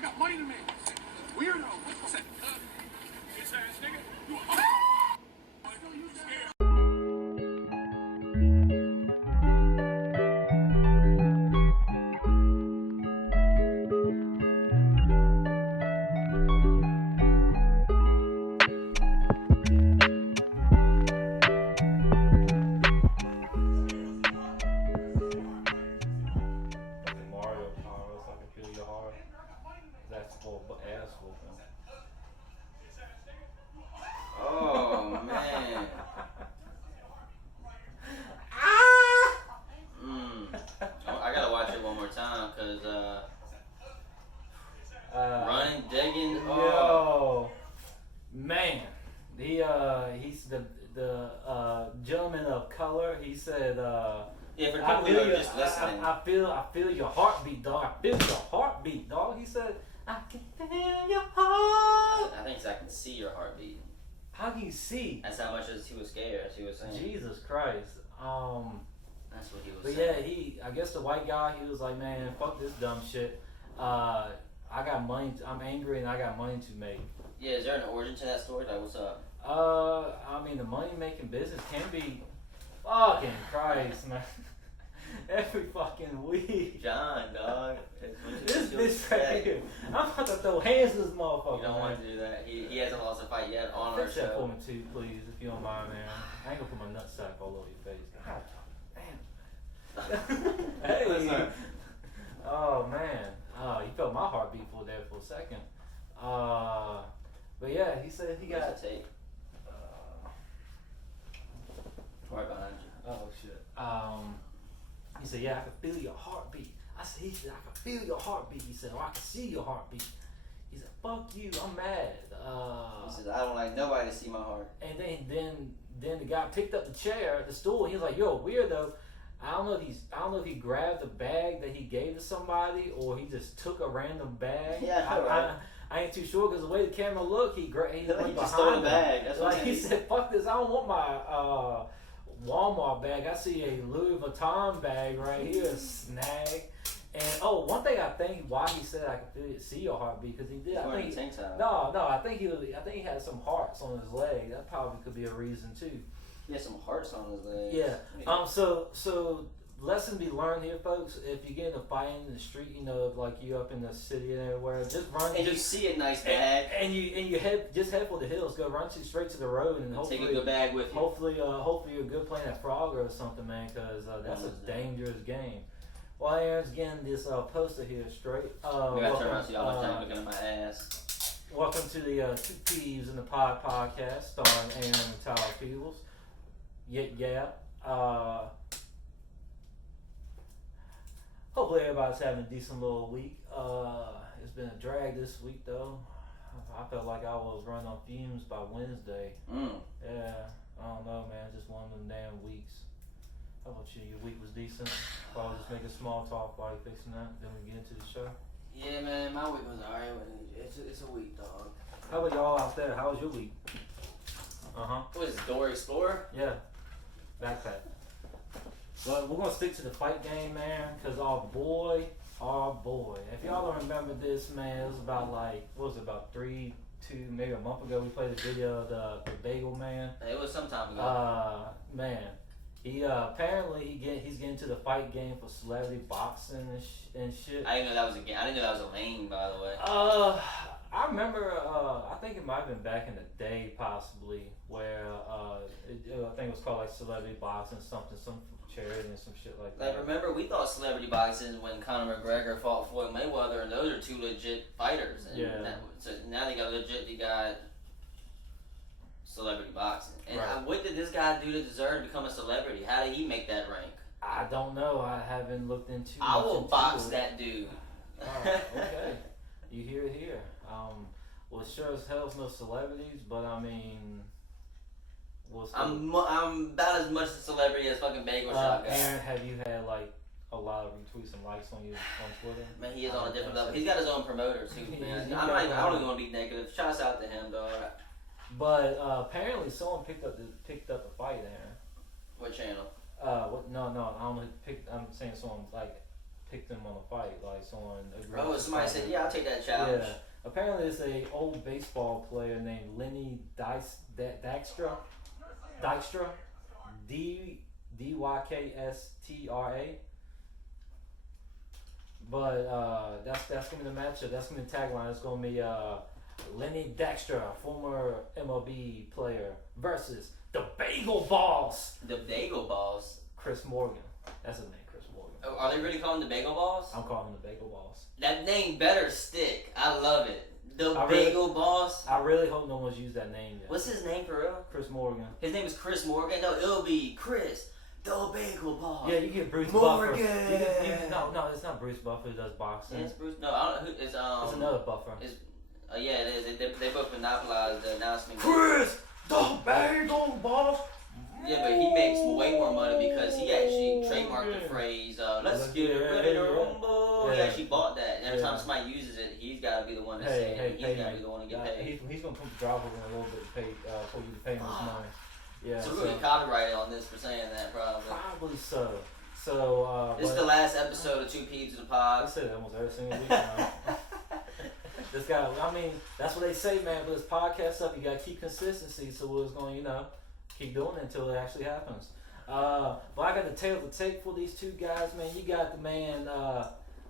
I got money to make. Weirdo. What's that? Bitch ass nigga. You running, digging. Yo, man, he's the gentleman of color. He said, yeah, for the people who are just listening. I feel your heartbeat, dog. I feel your heartbeat, dog. He said, I can feel your heart. I think it's I can see your heartbeat. How can you see? That's how much as he was scared, as he was saying. Jesus Christ. That's what he was but saying. Yeah, I guess the white guy, he was like, man, fuck this dumb shit. I got money. I'm angry and I got money to make. Yeah, is there an origin to that story? Like, what's up? I mean, the money making business can be fucking Christ, man. Every fucking week. John, dog. This bitch right here. I'm about to throw hands to this motherfucker. You don't want to do that. He hasn't lost a fight yet on our Fix that show. for me too, please, if you don't mind, man. I ain't gonna put my nutsack all over your face. God damn. Hey. Oh man. You felt my heartbeat for there for a second. But yeah, he said he got. Where's the tape? Right behind you. Oh shit. He said, yeah, I can feel your heartbeat. He said, I can feel your heartbeat. He said, oh, I can see your heartbeat. He said, fuck you, I'm mad. He said, I don't like nobody to see my heart. And then the guy picked up the chair, the stool, and he was like, you're a weirdo. I don't know if he grabbed the bag that he gave to somebody or he just took a random bag. Yeah, I ain't too sure because the way the camera looked, he went just stole the behind bag. That's what like he said, fuck this, I don't want my Walmart bag. I see a Louis Vuitton bag right here, snag. And one thing I think why he said I could see your heartbeat because he did. I think I think he had some hearts on his leg. That probably could be a reason too. He had some hearts on his legs. Yeah. So lesson be learned here, folks. If you get in a fight in the street, like you up in the city and everywhere, just run. And you see a nice bag. And you head for the hills. Go run straight to the road and hopefully take a good bag with you. Hopefully you're good playing at Frogger or something, man, because that's a dangerous game. Well, Aaron's getting this poster here straight. We gotta turn around so y'all are looking at my ass. Welcome to the Two Peeves in the podcast, starring Aaron and Tyler Peebles. Yeah. Hopefully everybody's having a decent little week. It's been a drag this week though. I felt like I was running on fumes by Wednesday. Yeah, I don't know, man. Just one of them damn weeks. How about you? Your week was decent? I'll just make a small talk while you're fixing that. Then we get into the show. Yeah, man. My week was alright. It's a week, dog. How about y'all out there? How was your week? What is it, Door Explorer? Yeah. Backpack. But we're gonna stick to the fight game, man, because our boy. If y'all don't remember this, man, it was about about 3, 2, maybe a month ago. We played a video of the Bagel Man. It was some time ago. Man, he apparently he's getting to the fight game for celebrity boxing and shit. I didn't know that was a game. I didn't know that was a lane, by the way. I remember. I think it might have been back in the day, possibly, where I think it was called like celebrity boxing, some charity and some shit like that. Like, remember, we thought celebrity boxing when Conor McGregor fought Floyd Mayweather, and those are two legit fighters. And so now they got celebrity boxing. And right. What did this guy do to deserve to become a celebrity? How did he make that rank? I don't know. I haven't looked into. I will box that dude. Okay, you hear it here. Well, sure as hell's no celebrities, but I mean. I'm about as much a celebrity as fucking Bagel Shot guy. Aaron, have you had like a lot of retweets and likes on Twitter? Man, he is on a different level. He's got his own promoter too, man. I don't even want to be negative. Shouts out to him, dog. But apparently someone picked up the fight, Aaron. What channel? No, I don't know. I'm saying someone like picked them on a fight, like someone. Oh, somebody said, "Yeah, I'll take that challenge." Yeah. Apparently, it's a old baseball player named Lenny Dykstra, Dykkstra. But that's gonna be the matchup. That's gonna be the tagline. It's gonna be Lenny Dykstra, former MLB player, versus the Bagel Boss. The Bagel Boss. Chris Morgan. That's his name, Chris Morgan. Oh, are they really calling him the Bagel Boss? I'm calling him the Bagel Boss. That name better stick. I love it. The Bagel Boss. I really hope no one's used that name yet. What's his name for real? Chris Morgan. His name is Chris Morgan? No, it'll be Chris, the Bagel Boss. Yeah, you get Bruce Morgan. Buffer. No, it's not Bruce Buffer who does boxing. Yeah, it's Bruce. No, I don't know who. It's another Buffer. Yeah, it is. They both monopolize the announcement. Chris, the Bagel Boss. Yeah, but he makes way more money because he actually trademarked the phrase, let's get ready to rumble. Yeah. He actually bought that. And every time somebody uses it, he's got to be the one to say it. He's got to be the one to get paid. He's going to put the driver in a little bit to pay, for you to pay him his money. Yeah, so we're going to copyrighted on this for saying that, probably. Probably so. This is the last episode of Two Peeps in the Pod. I say that almost every single week now. This guy, I mean, that's what they say, man. But this podcast stuff, you got to keep consistency. So we're just going to, keep doing it until it actually happens. But I got the tail to take for these two guys, man. You got the man. I'm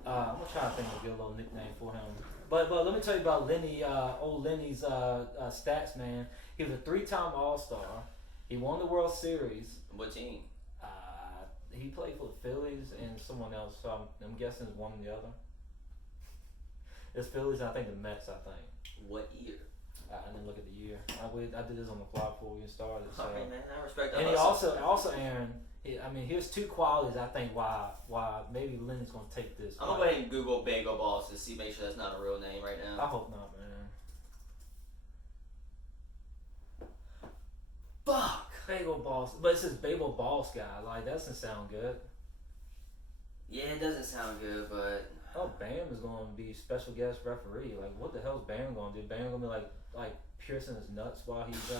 gonna try to think of a good little nickname for him. But let me tell you about Lenny. Old Lenny's stats, man. He was a 3-time All-Star. He won the World Series. What team? He played for the Phillies and someone else. So I'm guessing it's one or the other. It's Phillies, and I think the Mets. I think. What year? I didn't look at the year. I did this on the fly before we started. So. Okay, man, I respect that. And he also Aaron. Here's two qualities I think why maybe Lenny's gonna take this. I'm gonna go ahead and Google Bagel Boss to see, make sure that's not a real name right now. I hope not, man. Fuck. Bagel Boss, but it says Bagel Boss guy. Like that doesn't sound good. Yeah, it doesn't sound good, but. Oh, Bam is gonna be special guest referee. Like, what the hell's Bam gonna do? Bam gonna be like piercing his nuts while he's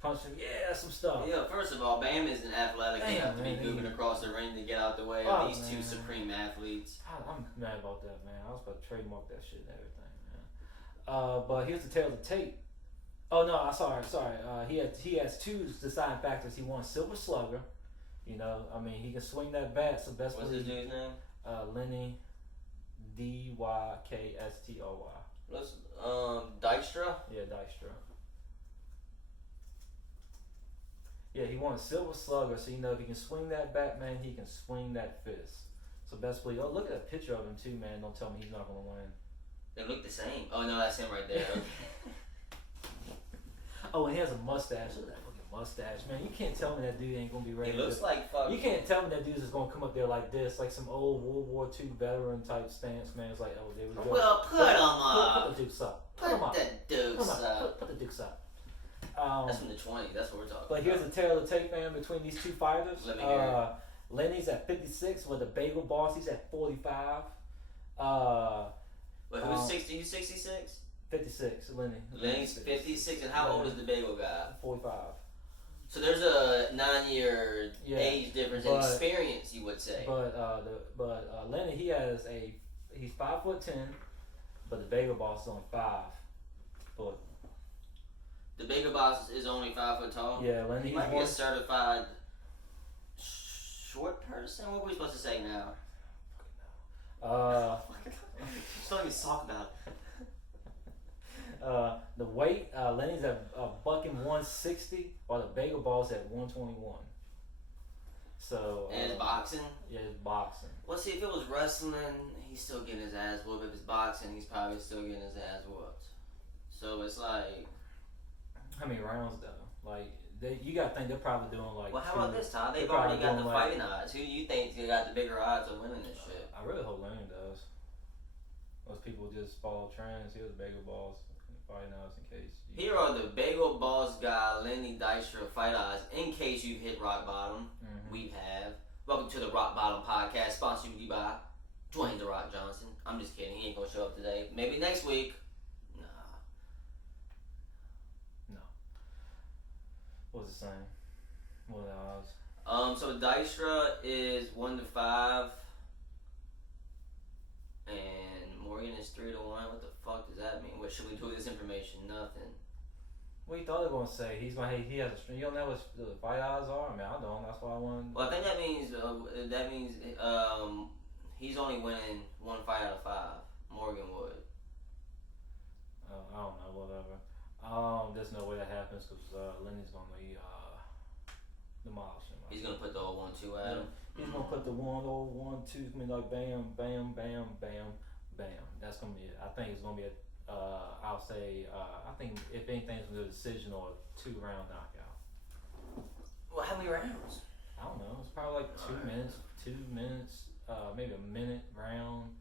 punching. Yeah, some stuff. Yeah, first of all, Bam isn't athletic enough to be moving across the ring to get out the way of these two supreme athletes. I'm mad about that, man. I was about to trademark that shit and everything, man. But here's the tail of the tape. Oh no, I'm sorry. He has two deciding factors. He won Silver Slugger. He can swing that bat. So best. What's his dude's name? Lenny. Dykstry. Let's Dykstra? Yeah, Dykstra. Yeah, he won a Silver Slugger, so if he can swing that bat, man, he can swing that fist. So best believe. Oh, look at that picture of him too, man. Don't tell me he's not gonna win. They look the same. Oh no, that's him right there. Okay. Oh, and he has a mustache. Look at that fucking mustache, man. You can't tell me that dude ain't gonna be ready. He looks like fuck. You can't tell me that dude's just gonna come up there like this, like some old World War II veteran type stance, man. It's like, oh, there we go. Well, put him up. Put the dukes up. Put the dukes up. Put the dukes up. That's from the 20s. That's what we're talking about. But here's the tail of the tape, man, between these two fighters. Let me hear it. Lenny's at 56, with the Bagel Boss, he's at 45. But who's 60? Who's 66? 56, Lenny. Lenny's 56, and how old is the Bagel guy? 45. So there's a 9-year age difference in experience, you would say. But Lenny, he's 5'10", but the Bagel Boss is only 5 foot. The Bagel Boss is only 5 foot tall. Yeah, Lenny. He might be a certified short person. What are we supposed to say now? Just don't even talk about it. The weight, Lenny's at $160, while the Bagel Boss at 121. So. And it's boxing. Yeah, it's boxing. Well, see, if it was wrestling, he's still getting his ass whooped. If it's boxing, he's probably still getting his ass whooped. So it's like. How many rounds though? Like you gotta think they're probably doing like. Well, how about this time? They've already got the fighting odds. Who do you think got the bigger odds of winning this shit? I really hope Lenny does. Most people just follow trends. Here's the Bagel Balls fighting odds in case. Here are the Bagel Balls guy Lenny Dykstra fight odds in case you've hit rock bottom. Mm-hmm. We have. Welcome to the Rock Bottom Podcast, sponsored by Dwayne The Rock Johnson. I'm just kidding. He ain't gonna show up today. Maybe next week. What's it saying? What are the odds? So Dykstra is 1 to 5. And Morgan is 3-1. What the fuck does that mean? What should we do with this information? Nothing. What you thought they were gonna say? He has a string. You don't know what the fight odds are? I mean, I don't. That's why I wanted. Well, I think that means he's only winning 1 fight out of 5. Morgan would. I don't know. Whatever. There's no way that happens because Lenny's gonna demolish him. He's gonna put the old 1-2 at him. He's gonna put the 1-2. It's gonna be like bam, bam, bam, bam, bam. That's gonna be it. I think it's gonna be a. I'll say. I think if anything, it's gonna be a decision or a 2-round knockout. Well, how many rounds? I don't know. It's probably like 2 minutes. 2 minutes. Maybe a minute round.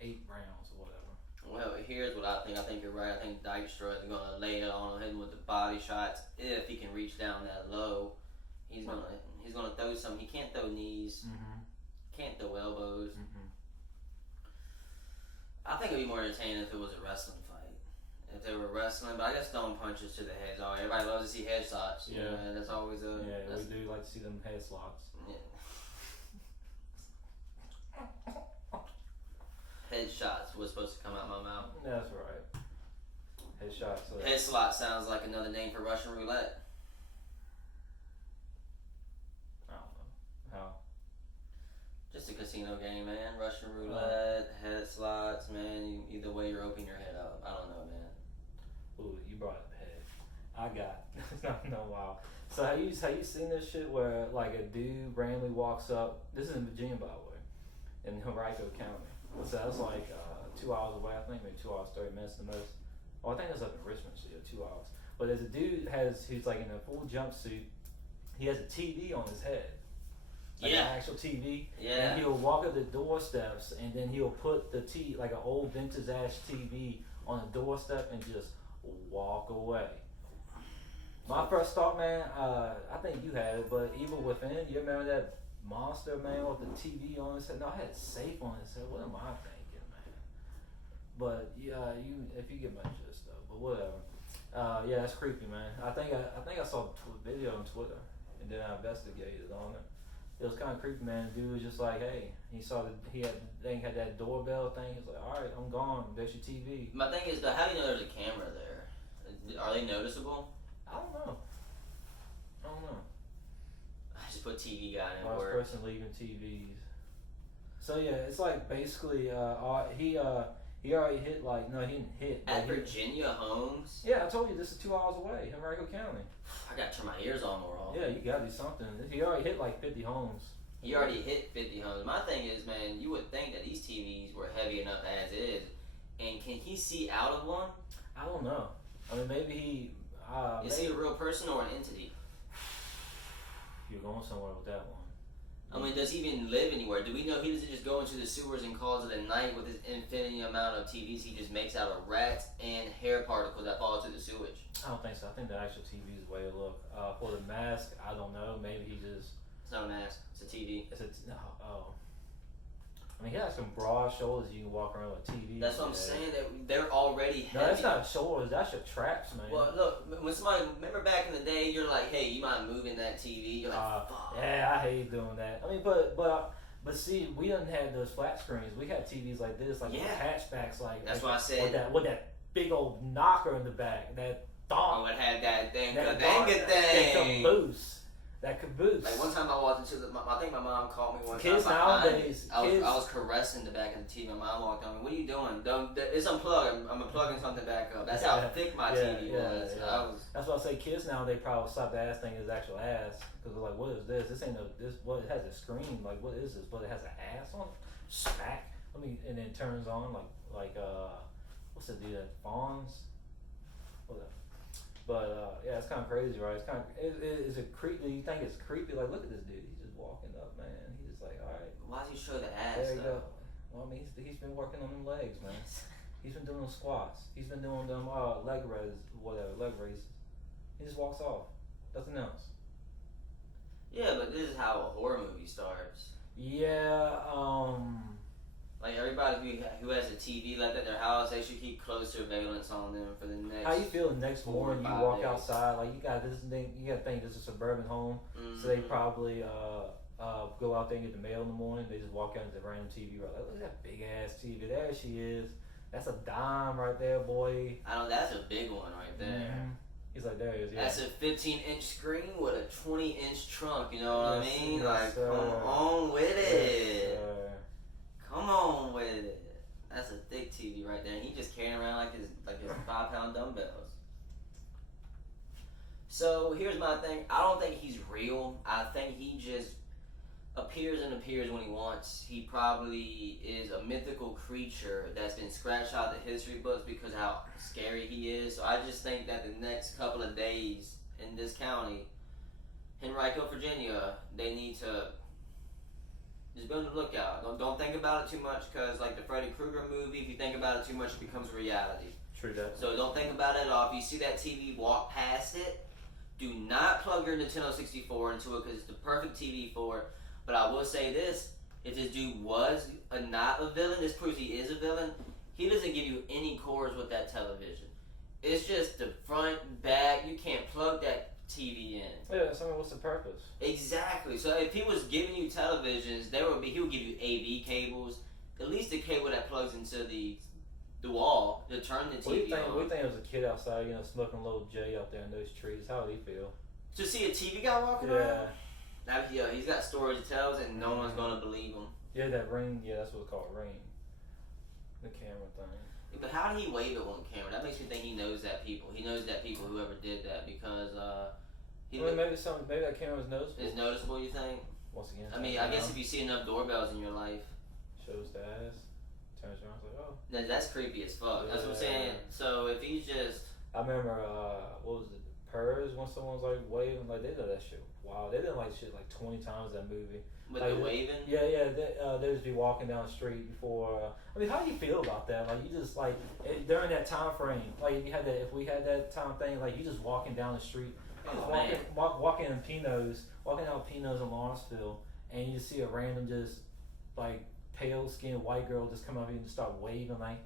8 rounds or whatever. Well, here's what I think. I think you're right. I think Dykstra is gonna lay it on him with the body shots if he can reach down that low. He's gonna throw some. He can't throw knees. Mm-hmm. Can't throw elbows. Mm-hmm. I think it'd be more entertaining if it was a wrestling fight. If they were wrestling, but I guess throwing punches to the heads. Oh, everybody loves to see headshots. Yeah, that's always a. Yeah, we do like to see them head slots. Yeah. Headshots was supposed to come out my mouth. That's right. Headshots. Head slot sounds like another name for Russian roulette. I don't know. How? Just a casino game, man. Russian roulette, head slots, man. Either way, you're opening your head up. I don't know, man. Ooh, you brought up head. I got. no, wow. So have you seen this shit where like a dude randomly walks up? This is in Virginia, by the way, in Henrico County. So that's like 2 hours away. I think maybe 2 hours 30 minutes the most. Oh, I think that's up in Richmond, so yeah, 2 hours. But there's a dude who's like in a full jumpsuit. He has a TV on his head. Like an actual TV. Yeah. And he'll walk up the doorsteps and then he'll put the like an old vintage ass TV on the doorstep and just walk away. My first thought, man, I think you had it, but Evil Within, you remember that monster man with the TV on his head? No, I had safe on his head. What am I thinking, man? But yeah, if you get my gist though, but whatever. Yeah, that's creepy, man. I think I saw a video on Twitter and then I investigated on it. It was kind of creepy, man. The dude was just like, hey, he had that doorbell thing. He's like, all right, I'm gone. There's your TV. My thing is, how do you know there's a camera there? Are they noticeable? I don't know. I just put TV guy in Last work. person leaving TVs. So yeah, it's like basically he already hit like no he didn't hit At Virginia Homes. Yeah, I told you this is 2 hours away, Henrico County. I gotta turn my ears on more often. Yeah, you gotta do something. He already hit like 50 homes. He already hit 50 homes. My thing is, man, you would think that these TVs were heavy enough as is, and can he see out of one? I don't know. I mean, maybe he. Is he a real person or an entity? You're going somewhere with that one. I mean, does he even live anywhere? Do we know he doesn't just go into the sewers and calls it a night with his infinity amount of TVs he just makes out of rats and hair particles that fall into the sewage? I don't think so. I think the actual TV is the way to look. For the mask, I don't know. Maybe he just. It's not a mask. It's a TV. No. Oh. I mean, he has some broad shoulders. You can walk around with a TV. That's what I'm saying. That they're already heavy. No, that's not shoulders. That's your traps, man. Well, look, when somebody remember back in the day, you're like, hey, you mind moving that TV? You're like, fuck. Yeah, I hate doing that. I mean, but see, we didn't have those flat screens. We had TVs like this, like hatchbacks, like that's what I said. With that big old knocker in the back, that thong. Oh, it had that thing, that thing. That caboose. Like one time I walked into I think my mom called me one kids time. Nowadays, I was caressing the back of the TV. My mom walked on me. What are you doing? It's unplugged. I'm plugging something back up. That's how thick my TV was. Yeah. That's why I say kids now, they probably stop the ass thing as actual ass. Because they're like, what is this? This ain't what it has a screen. Like, what is this? But it has an ass on it. Smack. And then turns on like what's the dude that fawns? Whatever. But yeah, it's kind of crazy, right? It's kind of is it creepy? Do you think it's creepy? Like, look at this dude. He's just walking up, man. He's just like, all right. Why does he show the ass? There you go. Well, I mean, he's been working on them legs, man. He's been doing them squats. He's been doing them leg raises. He just walks off. Nothing else. Yeah, but this is how a horror movie starts. Yeah. Like everybody who has a TV left at their house, they should keep close surveillance on them for the next. How you feel the next morning you walk outside? Like you got to think this is a suburban home, so they probably go out there and get the mail in the morning. They just walk out into the random TV. Right, like, look at that big ass TV. There she is. That's a dime right there, boy. I know that's a big one right there. Mm-hmm. He's like, there he is. Yeah. That's a 15-inch screen with a 20-inch trunk. You know what I mean? Yes, Like, sir. come on with it. Yes, sir. Come on with it. That's a thick TV right there. And he just carrying around like his 5-pound dumbbells. So here's my thing. I don't think he's real. I think he just appears when he wants. He probably is a mythical creature that's been scratched out of the history books because of how scary he is. So I just think that the next couple of days in this county, Henrico, Virginia, they need to just be on the lookout. Don't think about it too much because, like the Freddy Krueger movie, if you think about it too much, it becomes reality. True that. So don't think about it at all. If you see that TV, walk past it. Do not plug your Nintendo 64 into it because it's the perfect TV for it. But I will say this, if this dude was not a villain, this proves he is a villain, he doesn't give you any cords with that television. It's just the front, back, you can't plug that TV in. Yeah, so what's the purpose? Exactly. So if he was giving you televisions, he would give you AV cables, at least a cable that plugs into the wall to turn the TV What do you on. think it was a kid outside, smoking a little J out there in those trees? How would he feel? To see a TV guy walking around? Now, he's got stories to tell and no one's going to believe him. Yeah, that ring, that's what it's called, ring. The camera thing. Yeah, but how did he wave it on camera? That makes me think he knows that people. He knows that people, whoever did that, because maybe that camera was noticeable. It's noticeable, you think? Once again, I mean, I guess if you see enough doorbells in your life. Shows the ass, turns around, it's like, oh. That's creepy as fuck. That's what I'm saying. So if he's just... I remember, what was it, Purrs, when someone's like waving, like they did that shit. Wow, they did like shit like 20 times that movie. With like, the waving? Yeah, they just be walking down the street before. I mean, how do you feel about that? Like you just like during that time frame, like if we had that time thing, like you just walking down the street, walking in Pino's, walking out Pino's in Lawrenceville, and you just see a random just like pale skinned white girl just come up and just start waving like,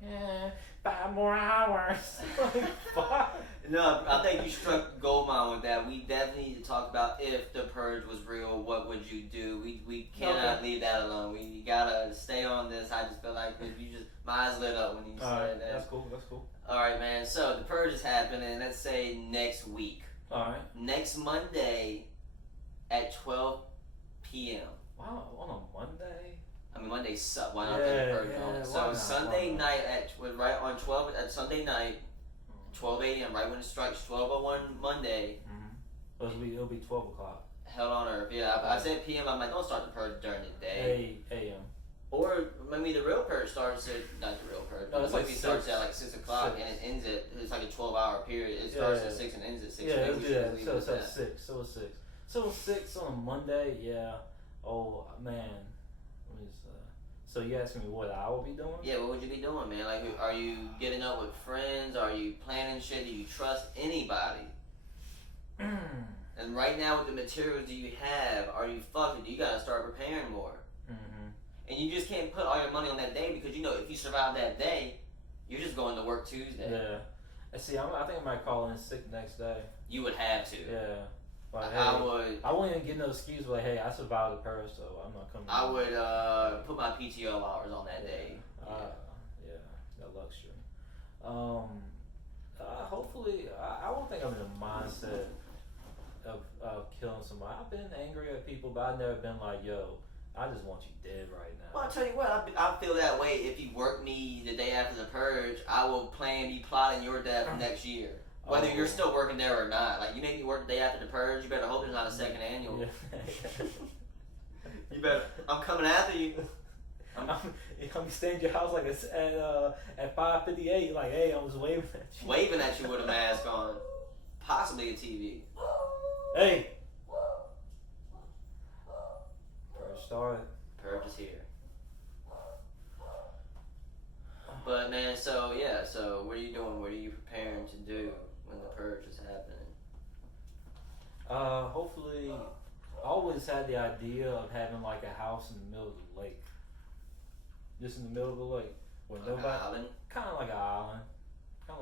5 more hours. Like, fuck. No, I think you struck gold mine with that. We definitely need to talk about if the purge was real, what would you do? We cannot leave that alone. We gotta stay on this. I just feel like you just my eyes lit up when you said that. That's cool. Alright, man. So the purge is happening, let's say next week. Alright. Next Monday at 12 p.m. Wow, on a Monday? I mean, Monday sucks. Why not put the purge on? So Sunday night at Sunday night, 12 a.m. right when it strikes 12:01 Monday. It'll be 12 o'clock. Hell on earth. Yeah, I said p.m. I'm like, don't start the purge during the day. 8 a.m. Or maybe the real purge starts at not the real purge. No, it's like starts at like 6 o'clock and it ends at it's like a 12-hour period. It starts at 6 and ends at 6. Yeah, let's do that. So it's 6. So it's 6 on a Monday. Yeah. Oh man. So you asking me what I will be doing? Yeah, what would you be doing, man? Like, are you getting up with friends? Are you planning shit? Do you trust anybody? And right now, with the materials that you have, are you fucked? You gotta start preparing more. And you just can't put all your money on that day because if you survive that day, you're just going to work Tuesday. Yeah. And see, I think I might call in sick next day. You would have to. Yeah. Like, hey, I wouldn't even get no excuse like, hey, I survived the purge, so I'm not coming. I would put my PTO hours on that day. That luxury. Hopefully, I don't think I'm in the mindset of killing somebody. I've been angry at people, but I've never been like, yo, I just want you dead right now. Well, I'll tell you what, I feel that way. If you work me the day after the purge, I will be plotting your death next year. Whether you're still working there or not. Like, you make me work the day after the purge, you better hope there's not a second annual. Yeah. You better, I'm coming after you. I'm staying at your house like at 5:58, like, hey, I'm just waving at you. Waving at you with a mask on. Possibly a TV. Hey! Purge started. Purge is here. But man, so what are you doing? What are you preparing to do when the purge is happening? Hopefully, I always had the idea of having like a house in the middle of the lake. Just in the middle of the lake. Where Like an island? Kind of like an island. Kind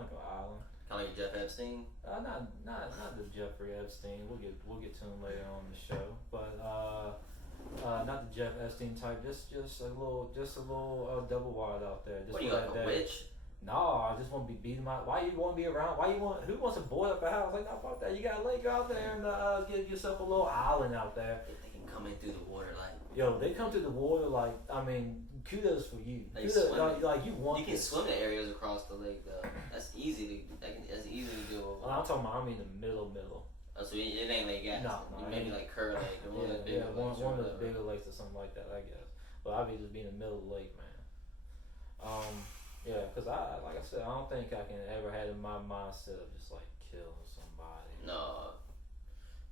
of like Jeff Epstein? Not the Jeffrey Epstein. We'll get to him later on in the show. But Not the Jeff Epstein type. Just a little double wide out there. Just What you for like that a day. witch? No, I just want to be beating my. Why you want to be around? Who wants to board up a house? Like, no, fuck that. You gotta lay out there and give yourself a little island out there. They can come in through the water like. Yo, they come to the water like. I mean, kudos for you. They Kudos, swim. like you want. You can this. swim the areas across the lake though. That's easy to. That's easy to do. I'm talking about. I'm in the middle. Oh, so it ain't Lake Gas. No, Maybe like Kerr Lake or one of the bigger lakes. One of the bigger lakes or something like that, I guess. But I'd be just be in the middle of the lake, man. Yeah, because like I said, I don't think I can ever have in my mindset of just like killing somebody. No,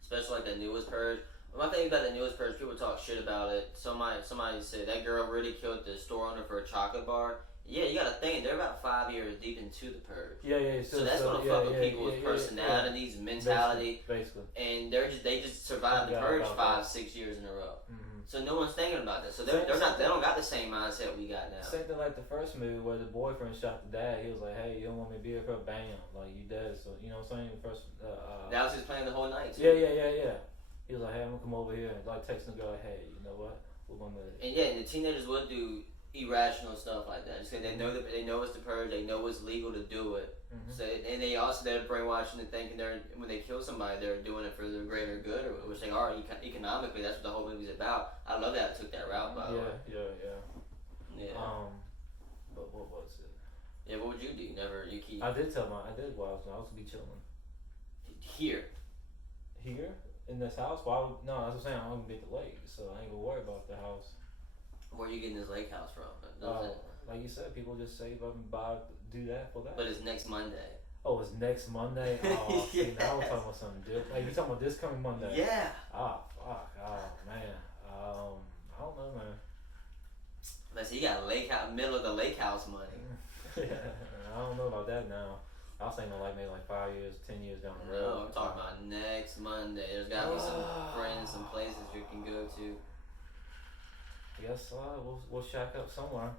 especially like the newest purge. My thing about the newest purge, people talk shit about it. Somebody said that girl really killed the store owner for a chocolate bar. Yeah, you gotta think they're about 5 years deep into the purge. Yeah. So that's gonna fuck with people's personalities, mentality, basically. And they just survived the purge 5-6 years in a row. Mm-hmm. So no one's thinking about that. So they don't got the same mindset we got now. Same thing like the first movie where the boyfriend shot the dad. He was like, "Hey, you don't want me to be with her? Bam, like you dead." So you know what I'm saying? First. That was his plan the whole night. Too. Yeah. He was like, "Hey, I'm gonna come over here," and like texting the girl, like, "Hey, you know what? We're gonna." And yeah, and the teenagers would do irrational stuff like that. Just because they know it's the purge, they know it's legal to do it. Mm-hmm. So and they also they're brainwashing and thinking when they kill somebody they're doing it for the greater good, or which they are economically. That's what the whole movie's about. I love that it took that route. By the way. Yeah. But what was it? Yeah, what would you do? You keep. I did well, I was gonna be chilling. Here In this house? No, that's what I'm saying. I'm gonna be at the lake, so I ain't gonna worry about the house. Where are you getting this lake house from? Like you said, people just save up and do that for that. But it's next Monday. Oh, it's next Monday? Oh, yes. See, now we're talking about something different. Like, you talking about this coming Monday? Yeah. Oh, fuck. Oh, man. I don't know, man. Let's see, you got middle of the lake house money. Yeah, I don't know about that now. I was thinking like maybe like 5 years, 10 years down the road. No, I'm talking about next Monday. There's gotta be some friends, some places you can go to. I guess we'll shack up somewhere.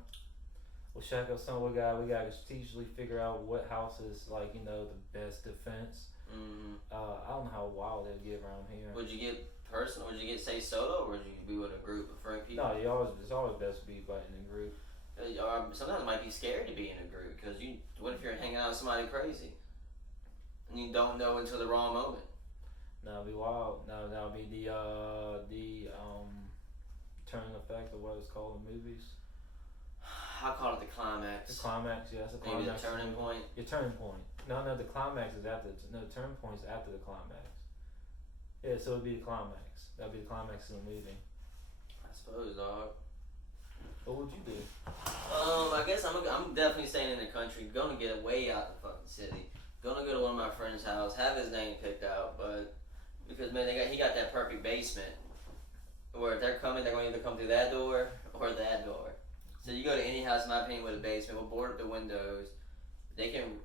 We gotta strategically figure out what house is like, the best defense. Mm-hmm. I don't know how wild they'll get around here. Would you get personal? Would you get say solo, or would you be with a group of friend people? No, it's always best to be fighting in a group. Sometimes it might be scary to be in a group because what if you're hanging out with somebody crazy and you don't know until the wrong moment? That'll be wild. That'll be the turning effect of what it's called in movies. I call it the climax. The climax, yeah, that's a climax. Maybe the turning point. Your turning point. No, the climax is after. No, the turning point is after the climax. Yeah, so it'd be the climax. That'd be the climax of the movie. I suppose, dog. What would you do? I guess I'm definitely staying in the country. Gonna get away out the fucking city. Gonna go to one of my friend's house. Have his name picked out, but because man, he got that perfect basement where if they're coming, they're gonna either come through that door or that door. So you go to any house, in my opinion, with a basement, we'll board up the windows. They can,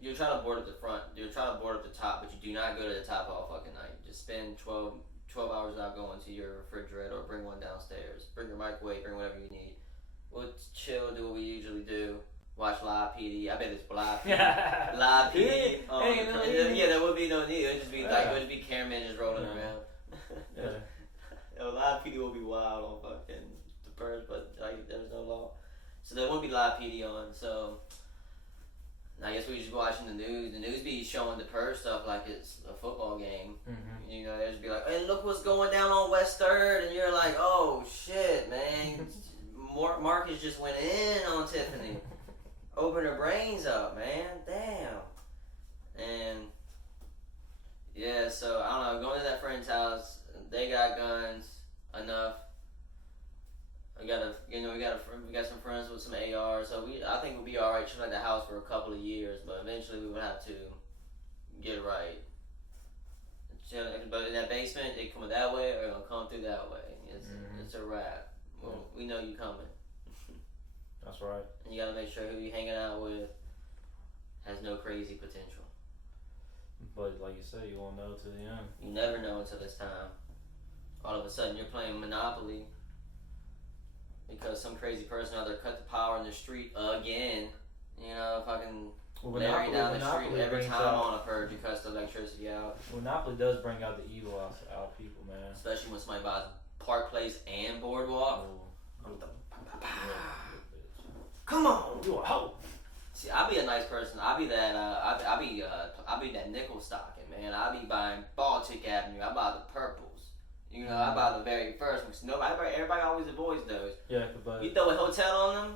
you'll try to board up the front, you'll try to board up the top, but you do not go to the top all fucking night. Just spend 12 hours out going to your refrigerator or bring one downstairs. Bring your microwave, bring whatever you need. We'll chill, do what we usually do. Watch live PD. I bet it's live PD. Live PD. Yeah, there would be no need. It would just be be cameramen just rolling around. Live PD will be wild on fucking the purge, but there's no law, so there won't be live PD on. So I guess we just be watching the news. The news be showing the purge stuff like it's a football game. Mm-hmm. They just be like, "Hey, look what's going down on West 3rd," and you're like, "Oh shit, man." Marcus just went in on Tiffany. Open her brains up, man. Damn. And yeah, so I don't know. Going to that friend's house, they got guns enough. We got some friends with some AR, so I think we'll be all right chilling at the house for a couple of years, but eventually we would have to get it right. But in that basement, they coming that way or gonna come through that way. It's a wrap. Well, we know you coming. That's right. And you gotta make sure who you hanging out with has no crazy potential. But like you said, you won't know till the end. You never know until it's time. All of a sudden, you're playing Monopoly because some crazy person out there cut the power in the street again. Fucking Larry down the street every time on a purge, you cut the electricity out. Monopoly does bring out the evil out of people, man. Especially when somebody buys Clark Place and Boardwalk. Oh, Come on. you a hoe. See, I be a nice person. I be that. I be that nickel stocking, man. I be buying Baltic Avenue. I buy the purples. You know, I buy the very first ones. Everybody always avoids those. Yeah, but You throw a hotel on them,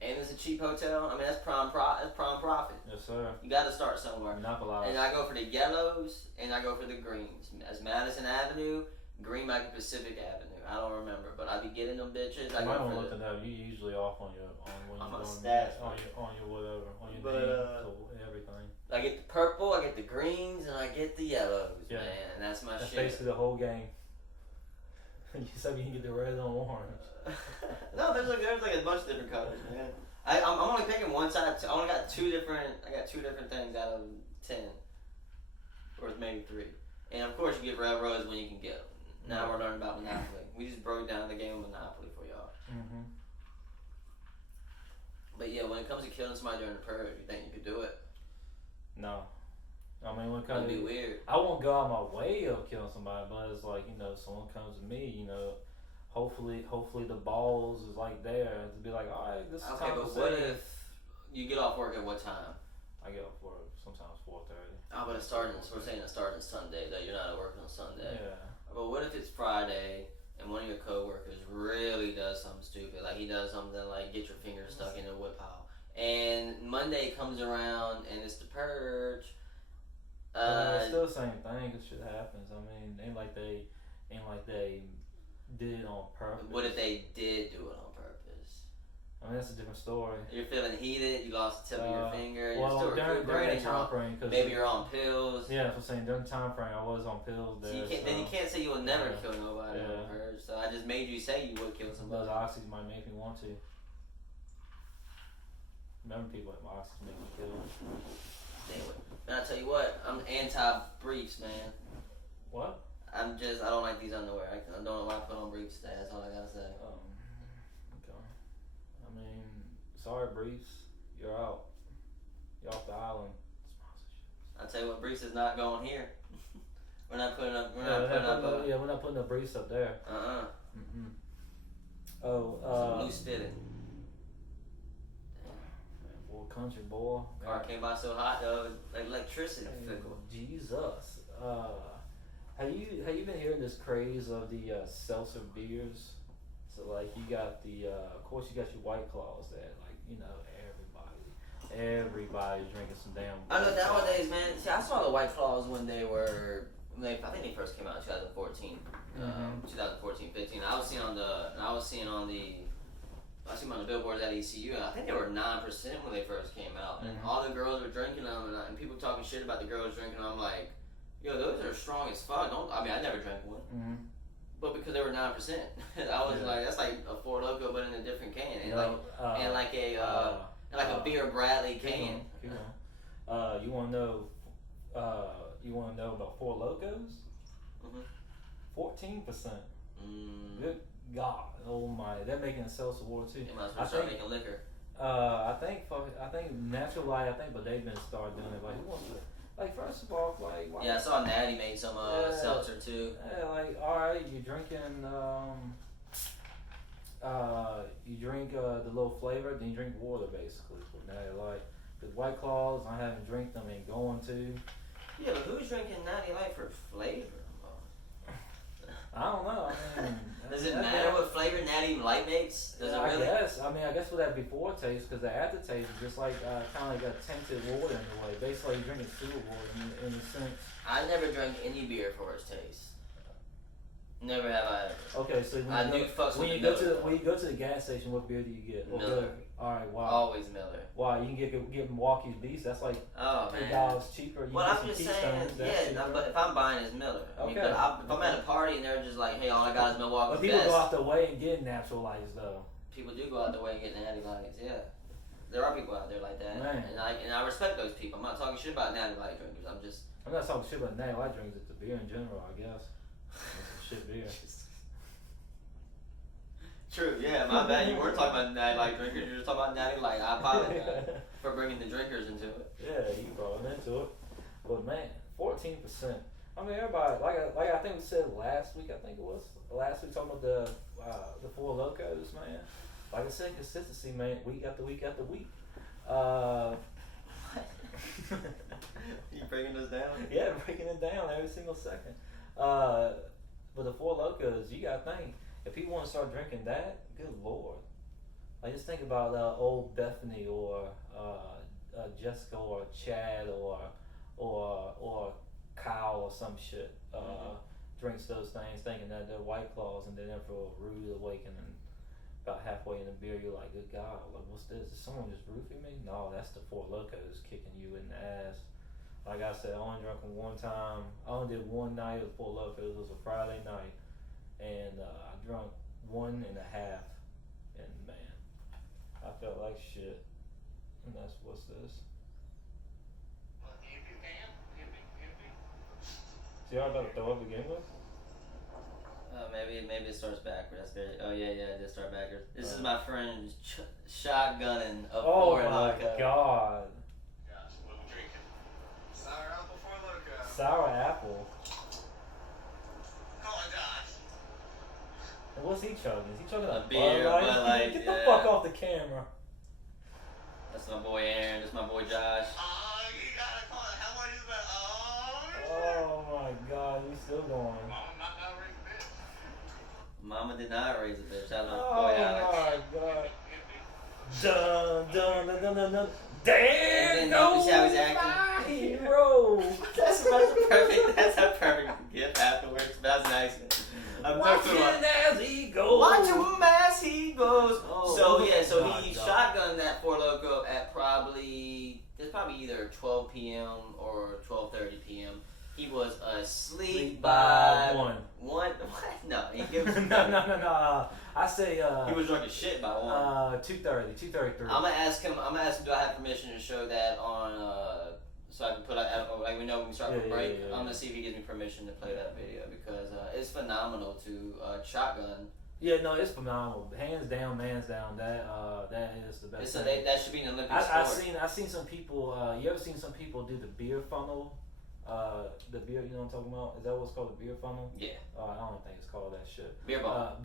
and it's a cheap hotel. I mean, that's prime profit. yes, sir. You got to start somewhere. Monopolize. And I go for the yellows, and I go for the greens. That's Madison Avenue, Green might be Pacific Avenue. I don't remember, but I be getting them bitches. You might want to look at that. You usually off on your when on you my going stats. on your whatever on your But, name, so everything. I get the purple, I get the greens, and I get the yellows, Yeah. man. And that's my That's shit. basically the whole game. You said you can get the red on orange. No, there's like a bunch of different colors, man. I'm only picking one side. I only got two different. I got two different things out of 10, or maybe 3. And of course, you get railroads when you can get them. Now we're learning about Monopoly. We just broke down the game of Monopoly for y'all. Mm-hmm. But yeah, when it comes to killing somebody during the purge, you think you could do it? No. I mean, when it That'd comes be to, weird. I won't go out my way of killing somebody, but it's like, you know, someone comes to me, you know, hopefully the balls is like there to be like, all right, this is Okay, time but to what save. if you get off work at what time? I get up for sometimes 4:30. Oh, but it's starting. We're saying it's starting Sunday, though. You're not working on Sunday. Yeah. But what if it's Friday and one of your coworkers really does something stupid? Like he does something like get your finger stuck in a wood pile. And Monday comes around and it's the purge. It's still the same thing. Cause shit happens. I mean, ain't like they did it on purpose. What if they did do it on purpose? I mean, that's a different story. You're feeling heated. You lost the tip of your finger. You're Well, still during recuperating. that time frame, cause Maybe you're on pills. yeah, that's what I'm saying. During the time frame, I was on pills there. So you can't, then you can't say you will never Yeah. kill nobody on Yeah. purge. So I just made you say you would kill Those somebody. oxys might make me want to. Remember, people at my oxys make me kill. Anyway, and I tell you what, I'm anti-briefs, man. What? I don't like these underwear. I don't know why I put on briefs today. That's all I gotta say. Okay. I mean, sorry, briefs. You're out. You're off the island. I tell you what, briefs is not going here. We're not putting up. We're not putting the briefs up there. Mm-mm. Oh, Some loose fitting. Boy, country boy. Car came by so hot though, like electricity fickle. Jesus. Have you been hearing this craze of the seltzer beers? So like you got the of course you got your White Claws that like you know everybody's drinking some damn. I know White Claws. nowadays, man. See, I saw the White Claws when I think they first came out in 2014, 2014-15. I was seeing on the billboards at ECU, and I think they were 9% when they first came out, and all the girls were drinking them, and people talking shit about the girls drinking them. I'm like, yo, those are strong as fuck. I never drank one, but because they were 9%, I was like, that's like a Four Loko, but in a different can, and like a Beer Bradley can. Keep going. You want to know? You want to know about Four Locos? 14%. Good God, oh my! They're making a seltzer water too. They might as well start making liquor. I think Natural Light. But they've been started doing it. Like who wants to? Like first of all, like why? Yeah, I saw Natty made some seltzer too. Yeah, like all right, you're drinking you drink the little flavor, then you drink water basically. But Natty Light, because White Claws, I haven't drank them, ain't going to. Yeah, but who's drinking Natty Light for flavor? I don't know. I mean, does it matter what flavor Natty Light makes? Does it really? I guess with that before taste, because the aftertaste is just like kind of like a tainted water in a way. Basically, you're drinking sewer water in a sense. I never drank any beer for its taste. Never have I ever. Okay, so when you go to the gas station, what beer do you get? Miller. Alright, why? Always Miller. Why? You can get Milwaukee's Beast. That's like $3 cheaper. Well, I'm just saying, but if I'm buying, it's Miller. I mean, Okay. if I'm at a party and they're just like, hey, all I got is Milwaukee's But people Best. go out their way and get Natural Lights though. People do go out their way and get Natty Lights, yeah. There are people out there like that, Man. and I respect those people. I'm not talking shit about Natty Light drinkers. I'm not talking shit about Natty Light drinks. It's the beer in general, I guess. It's some shit beer. True, yeah, my bad. You weren't talking about Natty Light drinkers. You were just talking about Natty Light. I apologize for bringing the drinkers into it. Yeah, you brought them into it. But man, 14%. I mean, everybody like I think we said last week. I think it was last week talking about the Four Locos, man. Like I said, consistency, man. Week after week after week. You breaking this down? Yeah, breaking it down every single second. But the Four Locos, you gotta think if people want to start drinking that, good lord. Like just think about old Bethany or Jessica or Chad or Kyle or some shit drinks those things thinking that they're White Claws, and then for a rude awakening about halfway in the beer you're like, good God, like what's this? Is someone just roofing me? No, that's the Four Locos kicking you in the ass. Like I said, I only drank them one time. I only did one night of Four Locos. It was a Friday night, and I drank 1.5, and man, I felt like shit. And that's what's this. See how I about to throw up again with? Maybe it starts backwards. That's very. Oh yeah, it did start backwards. This is my friend shotgunning a Four Loko. Oh my God. Gosh, what are we drinking? Sour apple Four Loko. Sour apple. Oh my gosh. And what's he chugging? Is he chugging a beer, Bud Bud Light, Get the yeah. fuck off the camera. That's my boy Aaron. That's my boy Josh. Oh, you gotta call it. How much is that? Oh my God, we still going. Mama did not raise a bitch. Shout out to my Oh boy Alex. my God. Dun dun dun dun dun dun. Damn, And then no, you see how he's my acting? hero. That's perfect. That's a perfect gift afterwards. That's nice. I'm Watch talking about. him as he goes. Watch him as he goes. Oh, So yeah, so my he God. shotgunned that Four Loko at it's probably either 12 p.m. or 12:30 p.m. He was asleep by one. What? No, he gives. No. I say He was drunk as shit by 1. 2:33. I'm gonna ask him. Do I have permission to show that on? So I can put out. Like we know when we start the break. Yeah. I'm gonna see if he gives me permission to play that video because it's phenomenal to shotgun. Yeah, no, it's phenomenal. Hands down, man's down. That is the best. That should be an Olympic sport. I've seen some people. You ever seen some people do the beer funnel? The beer, you know what I'm talking about? Is that what's called a beer funnel? Yeah. I don't think it's called that shit. Beer bong.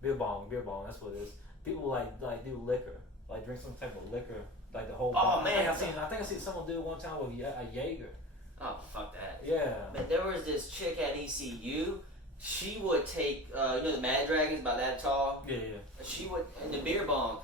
Beer bong. That's what it is. People like do liquor, like drink some type of liquor, like the whole. Oh, man. I think I seen someone do it one time with a Jaeger. Oh fuck that. Yeah. Man, there was this chick at ECU. She would take, you know, the Mad Dragons about that tall. Yeah. She would in the beer bong.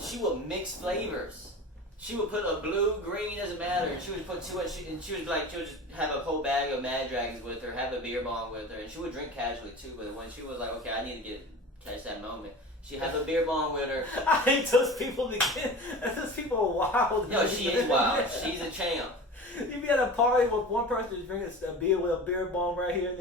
She would mix flavors. She would put a blue, green, doesn't matter. And she would put too much. And she would just have a whole bag of Mad Dragons with her, have a beer bong with her, and she would drink casually too. But when she was like, okay, I need to catch that moment. She had a beer bong with her. I hate those people again. Those people are wild. No, she is wild. She's a champ. You be at a party with one person who's drinking a beer with a beer bomb right here,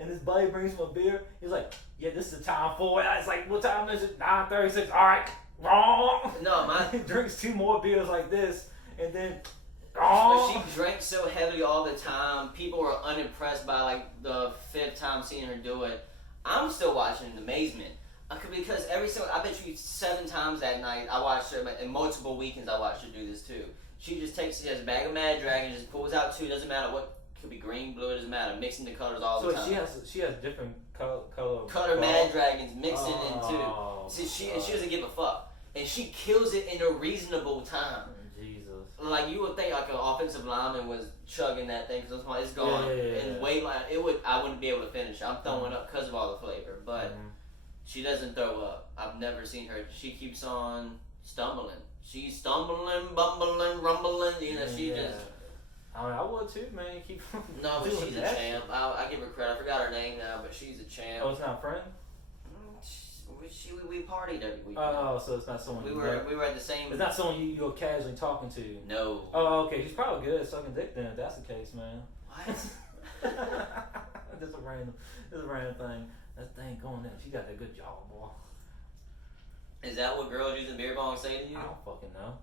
and his buddy brings him a beer. He's like, "Yeah, this is the time for it." It's like, "What time is it?" 9:36. All right, wrong. No, He drinks 2 more beers like this, and then But wrong. she drank so heavily all the time. People were unimpressed by like the 5th time seeing her do it. I'm still watching in amazement. Because every single, I bet you 7 times that night I watched her, and multiple weekends I watched her do this too. She just takes, she has a bag of Mad Dragon, just pulls out 2, doesn't matter what, could be green, blue, it doesn't matter, mixing the colors all the time. So she has different color Mad Dragons, mixing Oh, into, she doesn't give a fuck. And she kills it in a reasonable time. Jesus. Like you would think like an offensive lineman was chugging that thing because it's gone. Yeah. And way like I wouldn't be able to finish. I'm throwing up because of all the flavor, but she doesn't throw up. I've never seen her. She keeps on stumbling. She's stumbling, bumbling, rumbling. You know, she just. I mean, I would too, man. Keep No, but doing she's a that champ. I give her credit. I forgot her name now, but she's a champ. Oh, it's not a friend? We partied every week. Oh, so it's not someone we were at the same. It's not someone you're casually talking to. No. Oh, okay. He's probably good at sucking dick then, if that's the case, man. What? Just a random thing. That thing going in. She got that good jaw, boy. Is that what girls using beer bong say to you? I don't fucking know.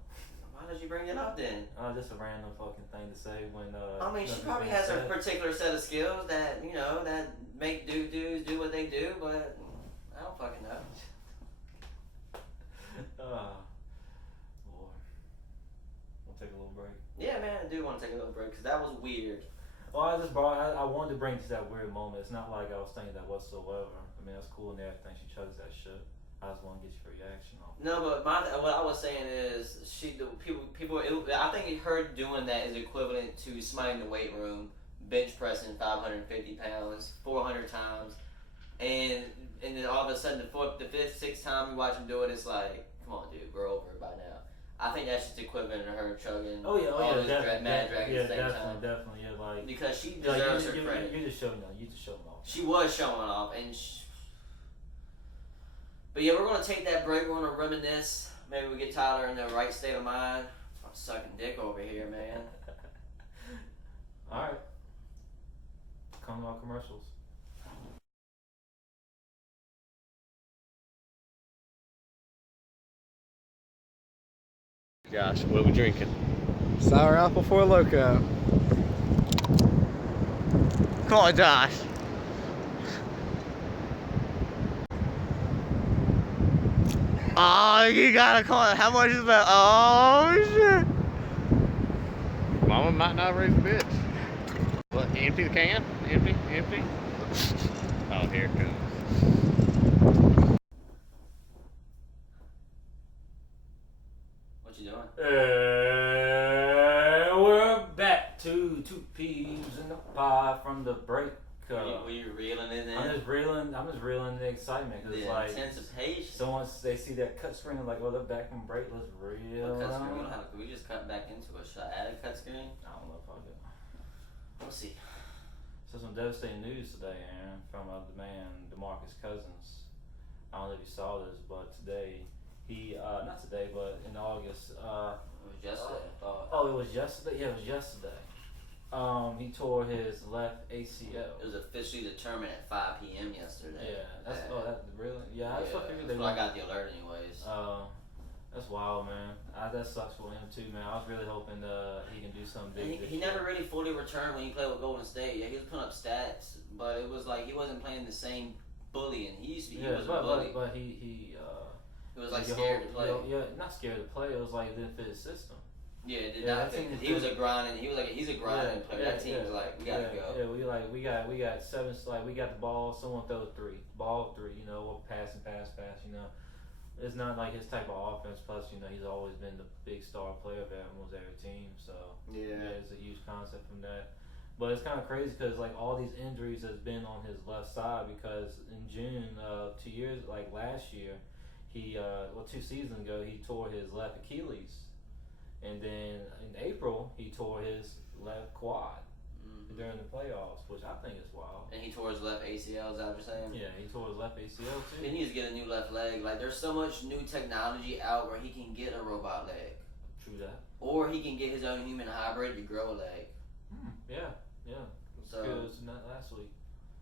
Why did you bring it up then? Just a random fucking thing to say when. I mean, she probably has a particular set of skills that that make dudes do what they do, but I don't fucking know. Boy. We'll take a little break. Yeah, man, I do want to take a little break because that was weird. Well, I wanted to bring to that weird moment. It's not like I was thinking that whatsoever. I mean, that's cool and everything. She chugs that shit. I just want to get your reaction on it. No, but what I was saying is, I think her doing that is equivalent to somebody in the weight room bench pressing 550 pounds 400 times, and then all of a sudden the fifth, sixth time you watch him do it, it's like, come on, dude, we're over it by now. I think that's just equivalent to her chugging all this mad drag at the same time. Definitely, yeah, like because she deserves her credit. You just showing off. She was showing off, but yeah, we're gonna take that break. We're gonna reminisce. Maybe we get Tyler in the right state of mind. I'm sucking dick over here, man. All right, come to our commercials. Gosh, what are we drinking? Sour apple 4 Loco. Come on, Josh. Oh, you gotta call it. How much is that? Oh, shit. Mama might not raise a bitch. What, empty the can? Empty? Oh, here it comes. What you doing? We're back to two peas in the pie from the break. Were you reeling in there? I'm just reeling the excitement because it's like anticipation. once they see that cut screen, like, oh, they're back from break. Let's reel. Cut screen. We just cut back into it. Should I add a cut screen? I don't know if I'll do. We'll see. So some devastating news today, Aaron, from the man DeMarcus Cousins. I don't know if you saw this, but today he not today, but in August. It was yesterday. It was yesterday. Yeah, it was yesterday. He tore his left ACL. It was officially determined at 5 p.m. yesterday. Yeah, that's really. Yeah, that's what I got the alert anyways. That's wild, man. That sucks for him too, man. I was really hoping he can do something big. He never really fully returned when he played with Golden State. Yeah, he was putting up stats, but it was like he wasn't playing the same bullying. He used to be. He was a bully. But he was like scared to play. Not scared to play. It was like it didn't fit his system. Yeah, it did not fit. He was a grinding. He's a grinding player. That team was like, we gotta go. Yeah, we got seven. Like, we got the ball. Someone throw three. Ball three. You know, we'll pass. You know, it's not like his type of offense. Plus, you know, he's always been the big star player of almost every team. So it's a huge concept from that. But it's kind of crazy because like all these injuries has been on his left side because in June, 2 years, like last year, he 2 seasons ago he tore his left Achilles. And then in April, he tore his left quad during the playoffs, which I think is wild. And he tore his left ACL, is that what you're saying? Yeah, he tore his left ACL too. He needs to get a new left leg. Like, there's so much new technology out where he can get a robot leg. True that. Or he can get his own human hybrid to grow a leg. Yeah. So, good as last week.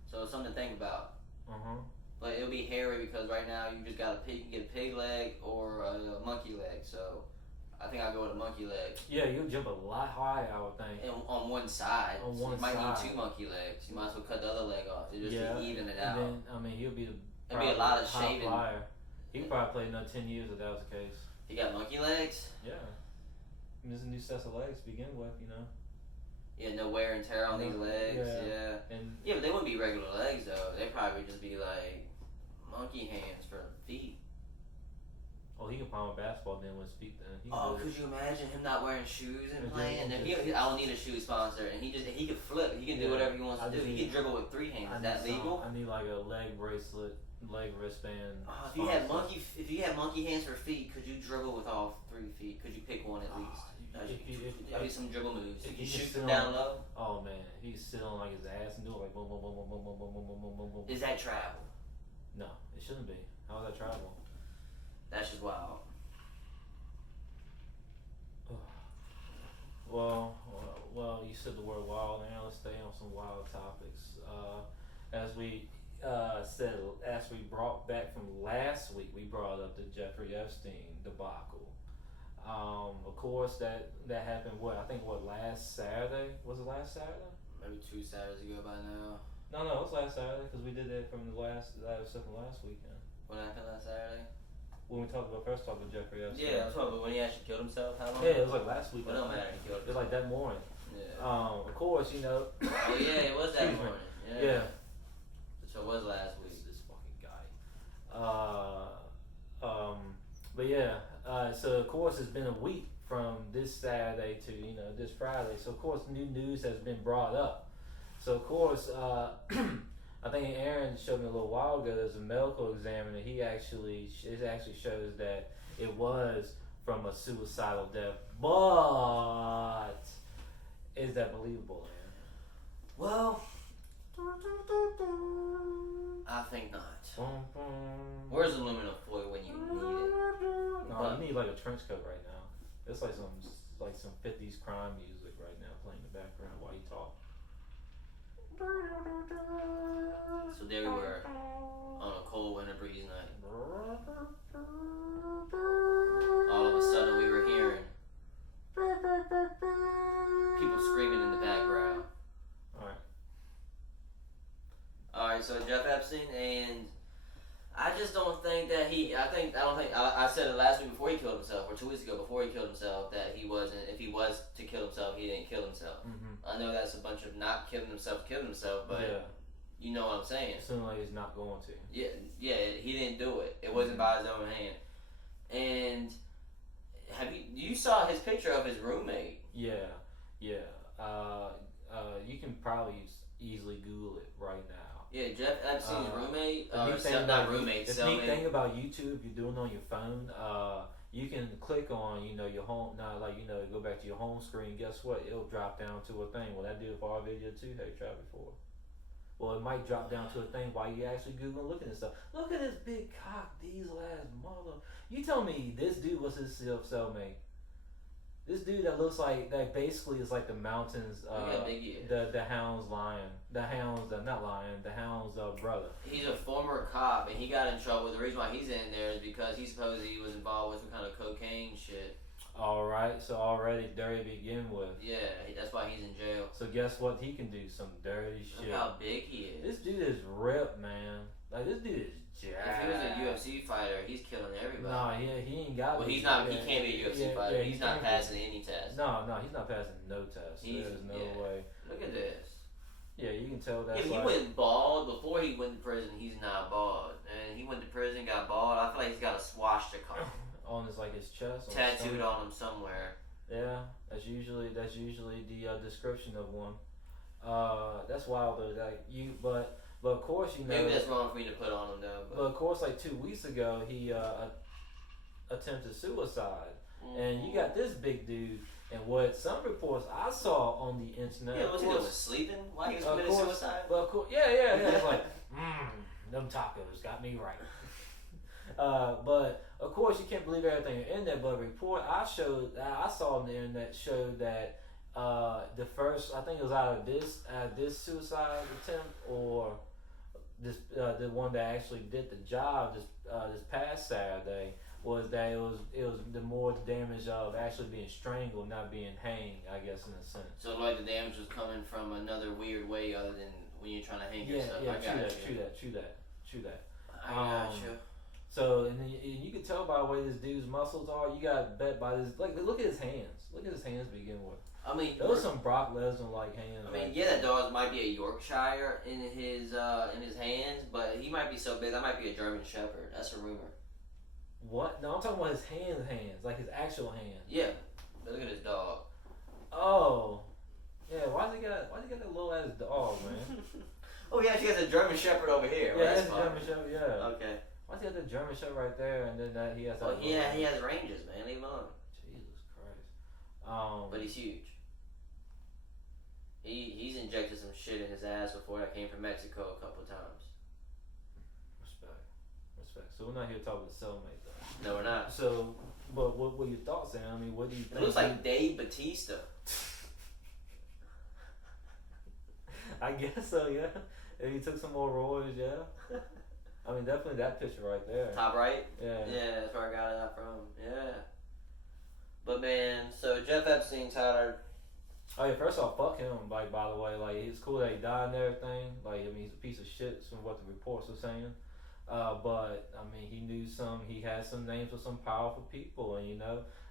So it's something to think about. But it'll be hairy because right now you just got you can get a pig leg or a monkey leg. So I think I'll go with a monkey leg. Yeah, you'll jump a lot higher, I would think. And on one side. On so one you might side. need 2 monkey legs. You might as well cut the other leg off. Just to even it out. Then, I mean, he'll be It'll be a lot of shaving. Flyer. He could probably play another 10 years if that was the case. He got monkey legs? Yeah. I mean, there's a new set of legs to begin with, you know. Yeah, no wear and tear on these legs. Yeah. But they wouldn't be regular legs though. They'd probably just be like monkey hands for feet. Oh, he can play with basketball then with his feet then. Could you imagine him not wearing shoes and playing? I don't need a shoe sponsor, and he could flip. He can do whatever he wants to do. He can dribble with 3 hands. Is that legal? I need like a leg bracelet, leg wristband. If you had monkey hands for feet, could you dribble with all 3 feet? Could you pick one at least? That'd be some dribble moves. If you shoot them down low. Oh man, if he sit on like his ass and do it like boom, boom, boom, boom, boom, boom, boom, boom, boom, boom, boom. Is that travel? No, it shouldn't be. How is that travel? That's just wild. Well, you said the word wild, and let's stay on some wild topics. As we brought back from last week, we brought up the Jeffrey Epstein debacle. Of course, that happened. Last Saturday? Was it last Saturday? Maybe 2 Saturdays ago by now. No, it was last Saturday because we did that from last weekend. What happened last Saturday? When we first talked about Jeffrey Epstein. Yeah, I'm talking about when he actually killed himself. How long? Yeah, it was like last week. Well, it don't matter. He killed himself. It was like that morning. Yeah. Of course, you know. Oh yeah, it was that Excuse me. morning. Yeah. So it was last week. This fucking guy. But yeah. So of course it's been a week from this Saturday to this Friday. So of course new news has been brought up. So of course I think Aaron showed me a little while ago. There's a medical examiner. It actually shows that it was from a suicidal death. But is that believable, Aaron? Well, I think not. Where's aluminum foil when you need it? No, you need like a trench coat right now. It's like some 50s crime music right now playing in the background while you talk. So there we were on a cold winter breeze night. All of a sudden we were hearing people screaming in the background. Alright, so Jeff Epstein, and I just don't think that I said it last week before he killed himself, or 2 weeks ago before he killed himself, that he wasn't, if he was to kill himself, he didn't kill himself. I know that's a bunch of not killing himself, but you know what I'm saying. Seems like he's not going to. Yeah, he didn't do it. It wasn't by his own hand. And you saw his picture of his roommate? Yeah. You can probably easily Google it right now. Yeah, Jeff Epstein's roommate, The neat thing about YouTube, if you're doing it on your phone, you can click on, your home, go back to your home screen. Guess what? It'll drop down to a thing. Well, that did it for our video too. Have you tried before? Well, it might drop down to a thing while you actually Googling, looking at stuff. Look at this big cock, diesel ass mother. You tell me this dude was his cellmate. This dude that looks like, that basically is like the mountains, the hound's lion, the hound's brother. He's a former cop, and he got in trouble. The reason why he's in there is because he supposedly was involved with some kind of cocaine shit. Alright, so already dirty to begin with. Yeah, that's why he's in jail. So guess what he can do? Some dirty shit. Look how big he is. This dude is ripped, man. Like, this dude is jacked. If he was a UFC fighter, he's killing everybody. No, he ain't got. Well, he's not. He can't be a UFC fighter. He's not passing any test. No, he's not passing no test. There's no way. Look at this. Yeah, you can tell that. If he went bald before he went to prison, he's not bald. And he went to prison, got bald. I feel like he's got a swastika on his chest, tattooed on him somewhere. Yeah, that's usually the description of one. That's wild though. But of course, maybe that's wrong for me to put on him though. But of course, like 2 weeks ago, he attempted suicide, and you got this big dude. And what some reports I saw on the internet. Yeah, was he doing? Sleeping while he was committing suicide? Well, of course, yeah. It's like, them tacos got me right. But of course, you can't believe everything in there. But a report I saw on the internet showed that the first, I think it was out of this suicide attempt, or this the one that actually did the job this past Saturday, was that it was the more damage of actually being strangled, not being hanged, I guess, in a sense. So like the damage was coming from another weird way other than when you're trying to hang yourself. Yeah, true that. I got you. So and you can tell by the way this dude's muscles are. You got bet by this. Like, look at his hands. Look at his hands to begin with. I mean, those some Brock Lesnar like hands. I mean, yeah, that dog might be a Yorkshire in his hands, but he might be so big that might be a German Shepherd. That's a rumor. What? No, I'm talking about his hands, like his actual hands. Yeah, look at his dog. Oh, yeah. Why's he got that little ass dog, man? Oh, he actually has a German Shepherd over here. Yeah, that's a German Shepherd. Yeah. Okay. Why's he got the German Shepherd right there, and then he has? Well, he has ranges, man. Leave him alone. Jesus Christ. But he's huge. He's injected some shit in his ass before that came from Mexico a couple of times. Respect. So we're not here talking to cellmate though. No, we're not. So, but what were your thoughts, Sam? I mean, what do you think? It looks like Dave Bautista. I guess so, yeah. If he took some more roids, yeah. I mean, definitely that picture right there. Top right? Yeah. Yeah, that's where I got that from. Yeah. But man, so Jeff Epstein, Tyler. Oh yeah, first off, fuck him. Like, by the way, like, it's cool that he died and everything. Like, I mean, he's a piece of shit from what the reports were saying. But I mean, he had some names with some powerful people, and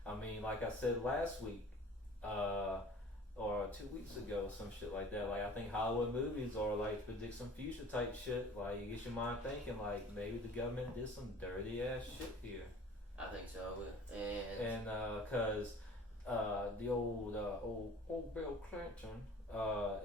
I mean, like I said last week, or 2 weeks ago, some shit like that. Like I think Hollywood movies are like predict some future type shit. Like it gets your mind thinking like maybe the government did some dirty ass shit here. I think so. And cause the old Bill Clinton,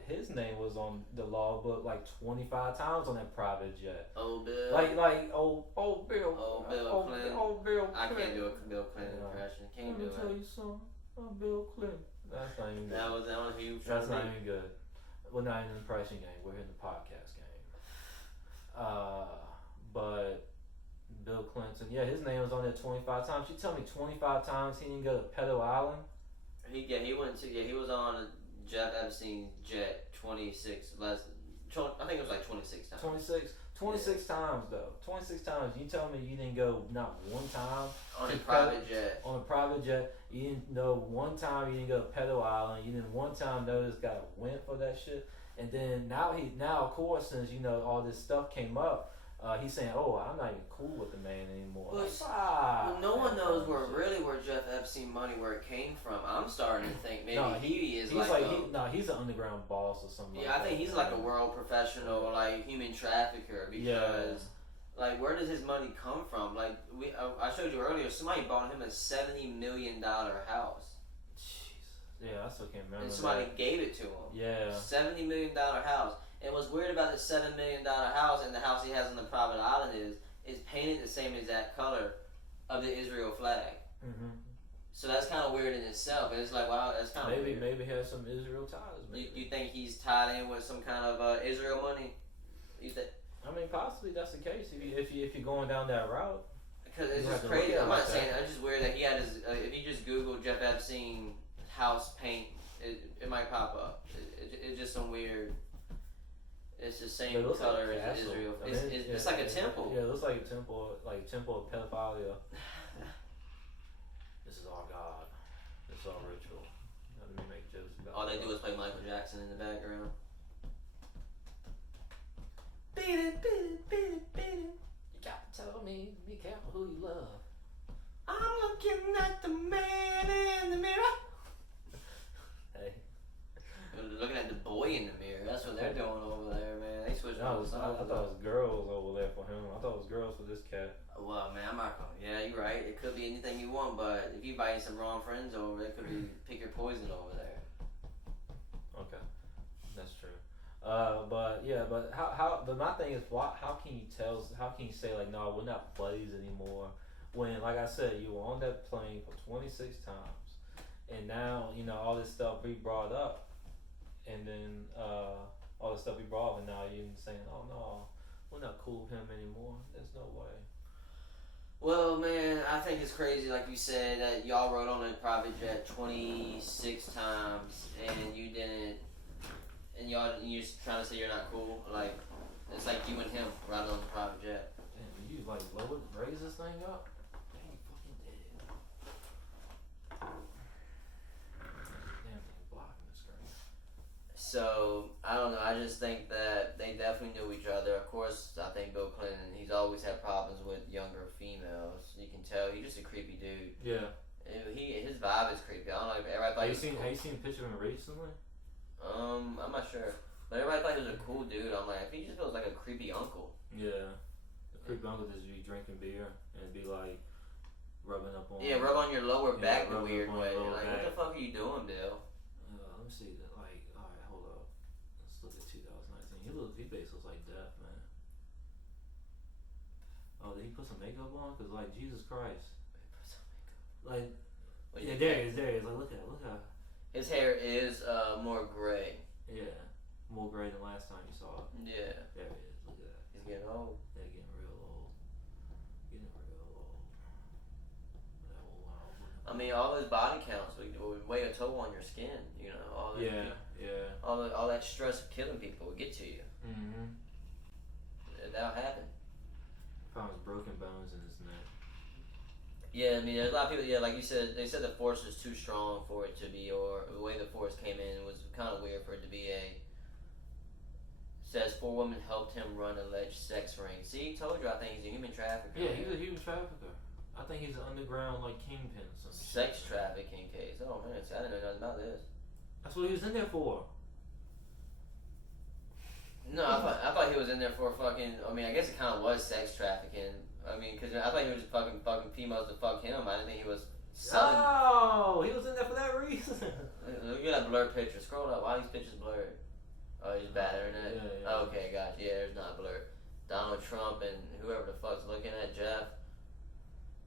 his name was on the law book like 25 times on that private jet. Old Bill. Like old Bill. Old Bill Clinton. Old Bill Clinton. I can't do a Bill Clinton impression. Can't do Let me tell it. you something. I'm Bill Clinton. That's not even good. That was you. That's not even good. We're not in the impression game. We're in the podcast game. But Bill Clinton, yeah, his name was on there 25 times. You tell me 25 times he didn't go to Pedo Island? He was on Jeff Epstein's jet 26 less. I think it was like 26 times. 26 times though. 26 times. You tell me you didn't go not one time on a private jet. On a private jet, you didn't know one time you didn't go to Pedo Island. You didn't one time know this guy went for that shit. And then now of course since all this stuff came up, he's saying, "Oh, I'm not even cool with the man anymore." Well, no one knows where Jeff Epstein money where it came from. I'm starting to think maybe he's he's an underground boss or something. Yeah, I think he's like a world professional, like human trafficker. Because, like, where does his money come from? Like I showed you earlier, somebody bought him a $70 million house. Yeah, I still can't remember. And somebody gave it to him. Yeah. $70 million house. And what's weird about the $7 million house and the house he has on the private island is painted the same exact color of the Israel flag. Mm-hmm. So that's kind of weird in itself. And it's like, wow, that's kind of weird. Maybe has some Israel ties. You think he's tied in with some kind of Israel money? You think? I mean, possibly that's the case if you're going down that route. Because it's just crazy. I'm not saying it's just weird that he had his. If you just Google Jeff Epstein house paint, it might pop up. It's just some weird. It's the same color as Israel. It's like a temple. Yeah, it looks like a temple, of pedophilia. This is our God. This is our ritual. Let me make jokes about. All they do is play Michael Jackson in the background. You got to tell me, be careful who you love. I'm looking at the man in the mirror. Hey. Looking at the boy in the mirror. That's what they're doing over there, man. They switched I thought it was girls over there for him. I thought it was girls for this cat. Well, man, I'm not gonna. Yeah, you're right. It could be anything you want, but if you invite some wrong friends over, it could be pick your poison over there. Okay, that's true. But my thing is, how can you tell? How can you say like, no, we're not buddies anymore? When, like I said, you were on that plane for 26 times, and now all this stuff we brought up, and then all this stuff we brought up, and now you're saying, oh no, we're not cool with him anymore. There's no way. Well, man, I think it's crazy, like you said, that y'all rode on a private jet 26 times, and you didn't, and you're trying to say you're not cool. Like, it's like you and him riding on the private jet. Damn, you like raise this thing up? Damn, you fucking did it. Damn thing blocking the screen. So, I don't know, I just think that they definitely knew each other. Of course, I think Bill Clinton, he's always had problems with younger females. You can tell, he's just a creepy dude. Yeah. His vibe is creepy. I don't know if everybody thought Have you seen a picture of him recently? I'm not sure. But everybody thought he was a cool dude. I'm like, he just feels like a creepy uncle. Yeah. The creepy uncle just be drinking beer and be like rubbing up on. Yeah, rub on your lower back the rubbing weird up on way. your lower Like, back. what the fuck are you doing, Bill? Let me see that. Like, all right, hold up. Let's look at 2019. He basically looks like death, man. Oh, did he put some makeup on? Cause like Jesus Christ. Like, yeah, there he is. Like, look at. His hair is more gray. Yeah, more gray than last time you saw it. Yeah. There he is. Look at that. He's getting old. Yeah, getting real old. I mean, all those body counts would weigh a toll on your skin. All that. All that stress of killing people would get to you. Mm-hmm. That'll happen. Found his broken bones in his neck. Yeah, I mean, there's a lot of people. Yeah, like you said, they said the force was too strong for it to be, or the way the force came in was kind of weird for it to be a. Says 4 women helped him run alleged sex ring. See, told you. I think he's a human trafficker. Yeah, he's a human trafficker. I think he's an underground like kingpin or something. Sex trafficking case. Oh man, I didn't know nothing about this. That's what he was in there for. No, I thought he was in there for fucking. I mean, I guess it kind of was sex trafficking. I mean, because I thought he was just fucking females to fuck him. I didn't think he was selling. Oh, he was in there for that reason. Look at that blurred picture. Scroll up. Why are these pictures blurred? Oh, he's bad internet. Yeah. Oh, okay, gotcha. Yeah, there's not blurred. Donald Trump and whoever the fuck's looking at Jeff.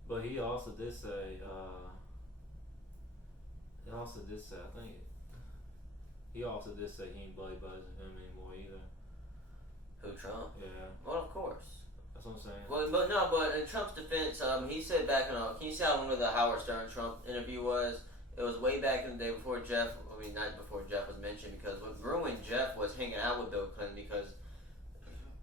But he also did say. I think. He also did say he ain't buddy buddies with him anymore either. Who, Trump? Yeah. Well, of course. That's what I'm saying. Well, but in Trump's defense, he said back in can you see how long the Howard Stern Trump interview was? It was way back in the day before Jeff. I mean, not before Jeff was mentioned, because what ruined Jeff was hanging out with Bill Clinton, because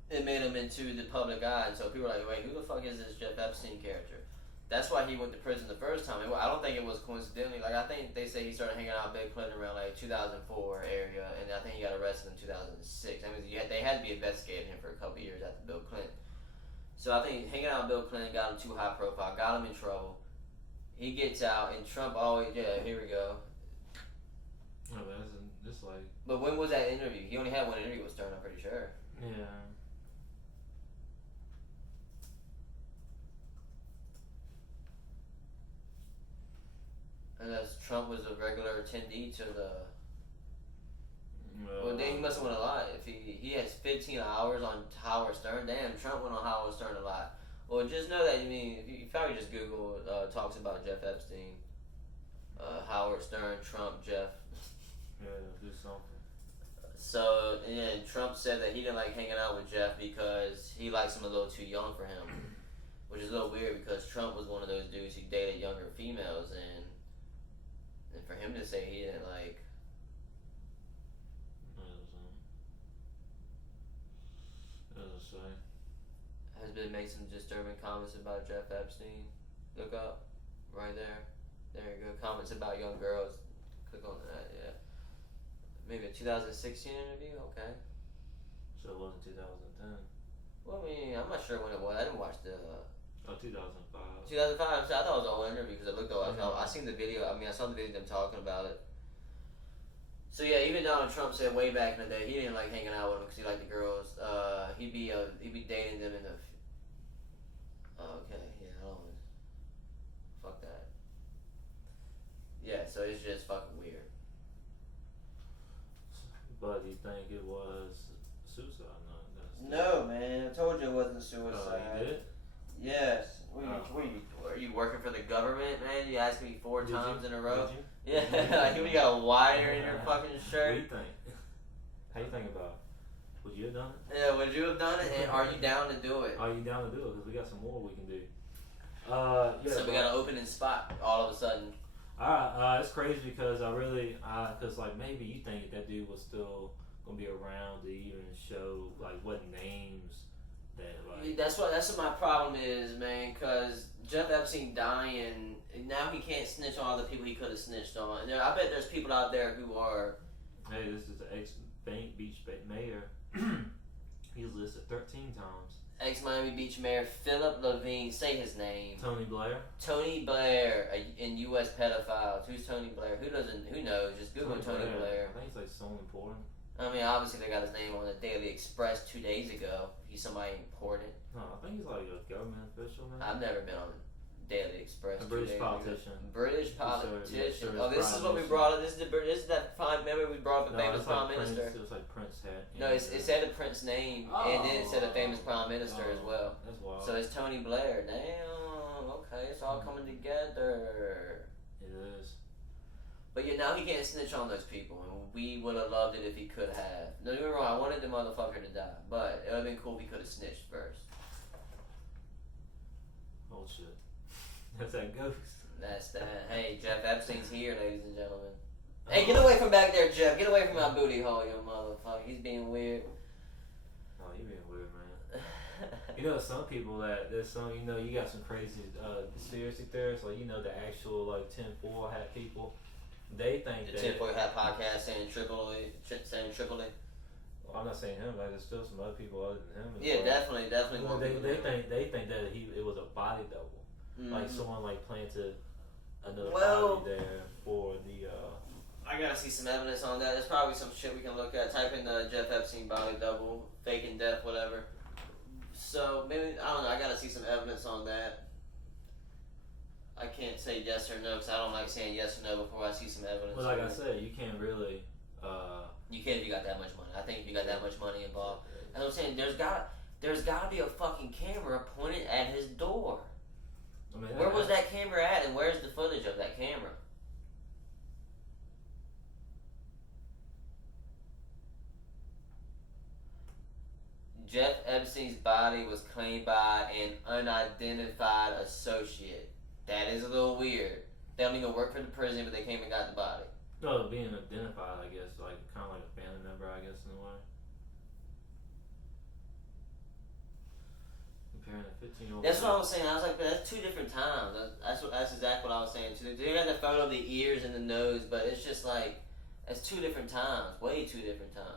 it made him into the public eye, and so people were like, wait, who the fuck is this Jeff Epstein character? That's why he went to prison the first time. I don't think it was coincidentally. Like, I think they say he started hanging out with Bill Clinton around like 2004 area, and I think he got arrested in 2006. I mean, they had to be investigating him for a couple years after Bill Clinton. So I think hanging out with Bill Clinton got him too high profile, got him in trouble. He gets out, and Trump always, here we go. Oh, that's just like. But when was that interview? He only had one interview with Stern, I'm pretty sure. Yeah. Unless Trump was a regular attendee to the. Well, then he must have went a lot. If he has 15 hours on Howard Stern, damn, Trump went on Howard Stern a lot. Well, just know that, you probably just Google talks about Jeff Epstein, Howard Stern, Trump, Jeff. Yeah, do something. So, and Trump said that he didn't like hanging out with Jeff because he likes him a little too young for him, which is a little weird because Trump was one of those dudes who dated younger females, and for him to say he didn't like. Has been made some disturbing comments about Jeff Epstein. Look up, right there. There you go. Comments about young girls. Click on that. Yeah. Maybe a 2016 interview. Okay. So it wasn't 2010. Well, I mean, I'm not sure when it was. I didn't watch the. 2005. 2005. So I thought it was an old interview because it looked old. I seen the video. I mean, I saw the video of them talking about it. So yeah, even Donald Trump said way back in the day he didn't like hanging out with them because he liked the girls. He'd be dating them in the. Okay, yeah, hold on. Fuck that. Yeah, so it's just fucking weird. But you think it was suicide? No, man. I told you it wasn't suicide. Oh, you did? Yes. Are you working for the government, man? You asked me 4 times in a row. Yeah, like you got a wire in your fucking shirt. What do you think? How you think about it? Would you have done it? Yeah, would you have done it? And are you down to do it? Are you down to do it? Because we got some more we can do. Yeah. So we got an opening spot all of a sudden. Alright, it's crazy because because like maybe you think that dude was still gonna be around to even show like what names that like. That's what my problem is, man. Cause Jeff Epstein dying, and now he can't snitch on all the people he could have snitched on. And I bet there's people out there who are. Hey, this is the ex-Beach mayor. He's listed 13 times. Ex-Miami Beach Mayor Philip Levine, say his name. Tony Blair. Tony Blair, in U.S. pedophiles. Who's Tony Blair? Who knows? Just Google Tony Blair. I think he's like so important. I mean, obviously they got his name on the Daily Express 2 days ago. He's somebody important. No, I think he's like a government official, man. I've never been on the Daily Express. A British politician. British politician. Yeah, Oh, this is what we brought up. This is that prime. Remember we brought up the famous prime minister. It was like Prince had. No, it said the Prince name, and then it said a famous prime minister as well. That's wild. So it's Tony Blair. Damn. Okay, it's all coming together. It is. But yeah, now he can't snitch on those people, and we would have loved it if he could have. Don't get me wrong, I wanted the motherfucker to die, but it would have been cool if he could have snitched first. Oh shit. That's that ghost. That's that. Hey, Jeff Epstein's here, ladies and gentlemen. Hey, get away from back there, Jeff. Get away from my booty hole, you motherfucker. He's being weird. Oh, you being weird, man. You know, some people there's some, you got some crazy conspiracy theorists, like, the actual, like, 10-4 hat people. They think the that... 10-4 hat podcast saying Tripoli. Well, I'm not saying him, like, there's still some other people other than him. Yeah, well. definitely. Well, they think that it was a body double. Mm-hmm. Like, someone, like, planted another body there for the I gotta see some evidence on that. There's probably some shit we can look at. Type in the Jeff Epstein body double, faking death, whatever. So maybe I don't know. I gotta see some evidence on that. I can't say yes or no because I don't like saying yes or no before I see some evidence. Well, like I said, you can't really. You can if you got that much money. I think if you got that much money involved. And I'm saying there's gotta be a fucking camera pointed at his door. I mean, Where was that camera at, and where's the footage of that camera? Jeff Epstein's body was claimed by an unidentified associate. That is a little weird. They don't even work for the prison, but they came and got the body. No, being identified, I guess, like kind of like a family member, I guess, in a way. Comparing a 15-year-old. That's what I was saying. I was like, that's two different times. That's exactly what I was saying too. They got the photo of the ears and the nose, but it's just like that's two different times. Way two different times.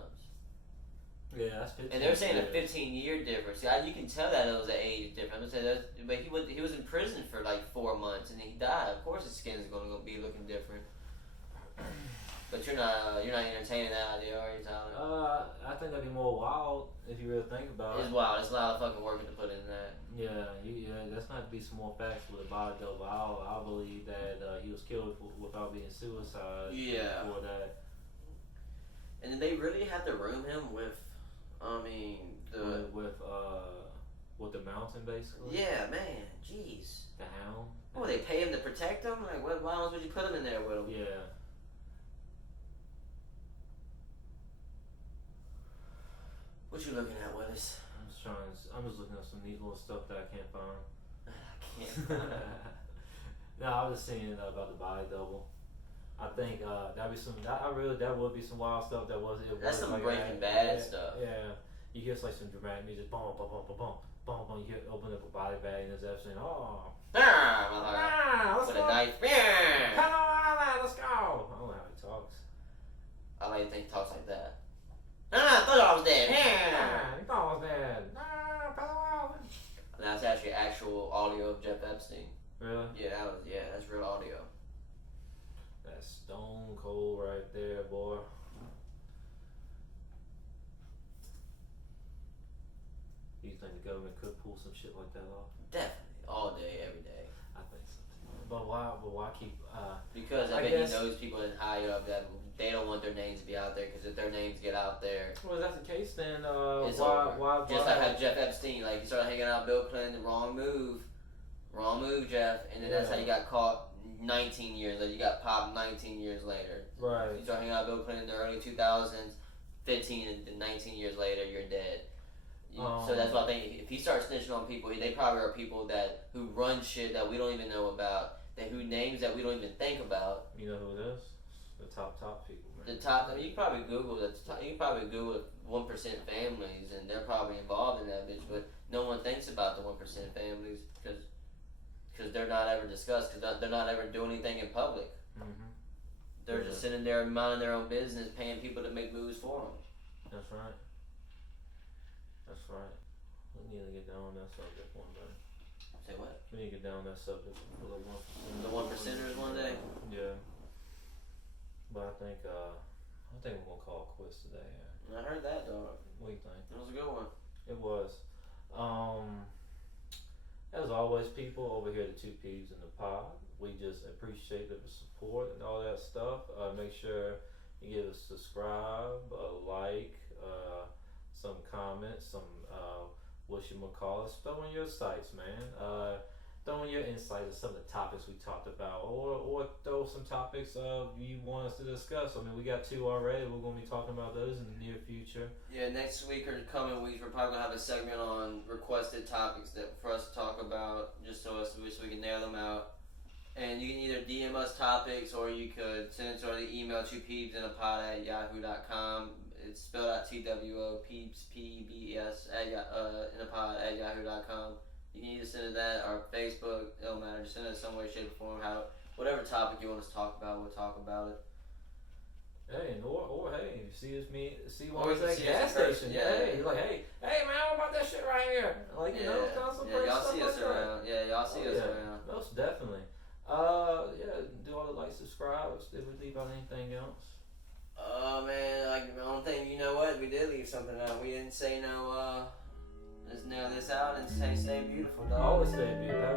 Yeah, that's 15. And they're saying a 15-year difference. Yeah, you can tell that it was an age difference. But he was in prison for like 4 months and he died. Of course, his skin is going to be looking different. But you're not entertaining that idea, are you, Tyler? I think that'd be more wild if you really think about it. It's wild. It's a lot of fucking work to put in that. Yeah, that's not to be some more facts with a body double. I believe that he was killed without being suicide. Yeah. Before that. And did they really have to room him with? With the mountain, basically. Yeah, man. Jeez. The hound. Oh, they pay him to protect him? Like, why else would you put him in there with him? Yeah. What you looking at, Willis? I'm just looking at some neat little stuff that I can't find. I can't. No, I was just saying about the body double. I think that'd be some. That would be some wild stuff. That's some like Breaking Bad stuff. Yeah, you hear like some dramatic music, boom, boom, boom, boom, boom, boom, boom. You hear open up a body bag and there's Epstein. Oh, let's with go. a knife. Come on, let's go. I don't know how he talks. I like to think he talks like that. I thought I was dead. He thought I was dead. That's actually actual audio of Jeff Epstein. Really? Yeah, that's real audio. That's stone cold right there, boy. Do you think the government could pull some shit like that off? Definitely, all day, every day. I think so too. But why keep? Because I bet he knows people in high up that they don't want their names to be out there. Because if their names get out there, Well, if that's the case, then it's why? over. Just like how Jeff Epstein, like he started hanging out with Bill Clinton, wrong move, Jeff, and then that's how you got caught 19 years later. You got popped 19 years later. Right. You start hanging out with Bill Clinton in the early 2000s, 15 and 19 years later, you're dead. So that's why I think if he starts snitching on people, they probably are people who run shit that we don't even know about, who names that we don't even think about. You know who it is? The top people, man. The top. I mean, you can probably Google that. You can probably Google 1% families, and they're probably involved in that bitch. But no one thinks about the 1% families because they're not ever discussed. Because they're not ever doing anything in public. Mm-hmm. They're just sitting there minding their own business, paying people to make moves for them. That's right. That's right. We need to get down on that subject one day. Say what? We need to get down on that subject for the 1%. The 1%ers one day. Yeah. But I think we're gonna call it quits today. Yeah. I heard that, dog. What do you think? That was a good one. It was. As always, people over here at the Two Peeps in the Pod, we just appreciate the support and all that stuff. Make sure you give us a subscribe, a like, some comments, some whatchamacallits. Throw in your sites, man. Throw in your insights of some of the topics we talked about, or throw some topics you want us to discuss. I mean, we got 2 already. We're going to be talking about those in the near future. Yeah, next week or the coming weeks, we're probably going to have a segment on requested topics for us to talk about, just so we can nail them out. And you can either DM us topics, or you could send it to our email, twopeepsinapod@yahoo.com. It's spelled out TWO, peeps, PEBS, inapod@yahoo.com. You can either send it that or Facebook, it don't matter. Just send it some way, shape, or form. Whatever topic you want us to talk about, we'll talk about it. Hey, or hey, you see one Or at that see gas us in person, station. yeah. Hey, you're like, hey man, what about that shit right here? Like, you know, kind of some y'all stuff see like us that. around. Yeah, y'all see us around. Most definitely. Yeah, do all the like, subscribes. Did we leave out anything else? Man, like the only thing, you know what? We did leave something out. We didn't say no. Let's nail this out and stay beautiful, dog. Always stay beautiful.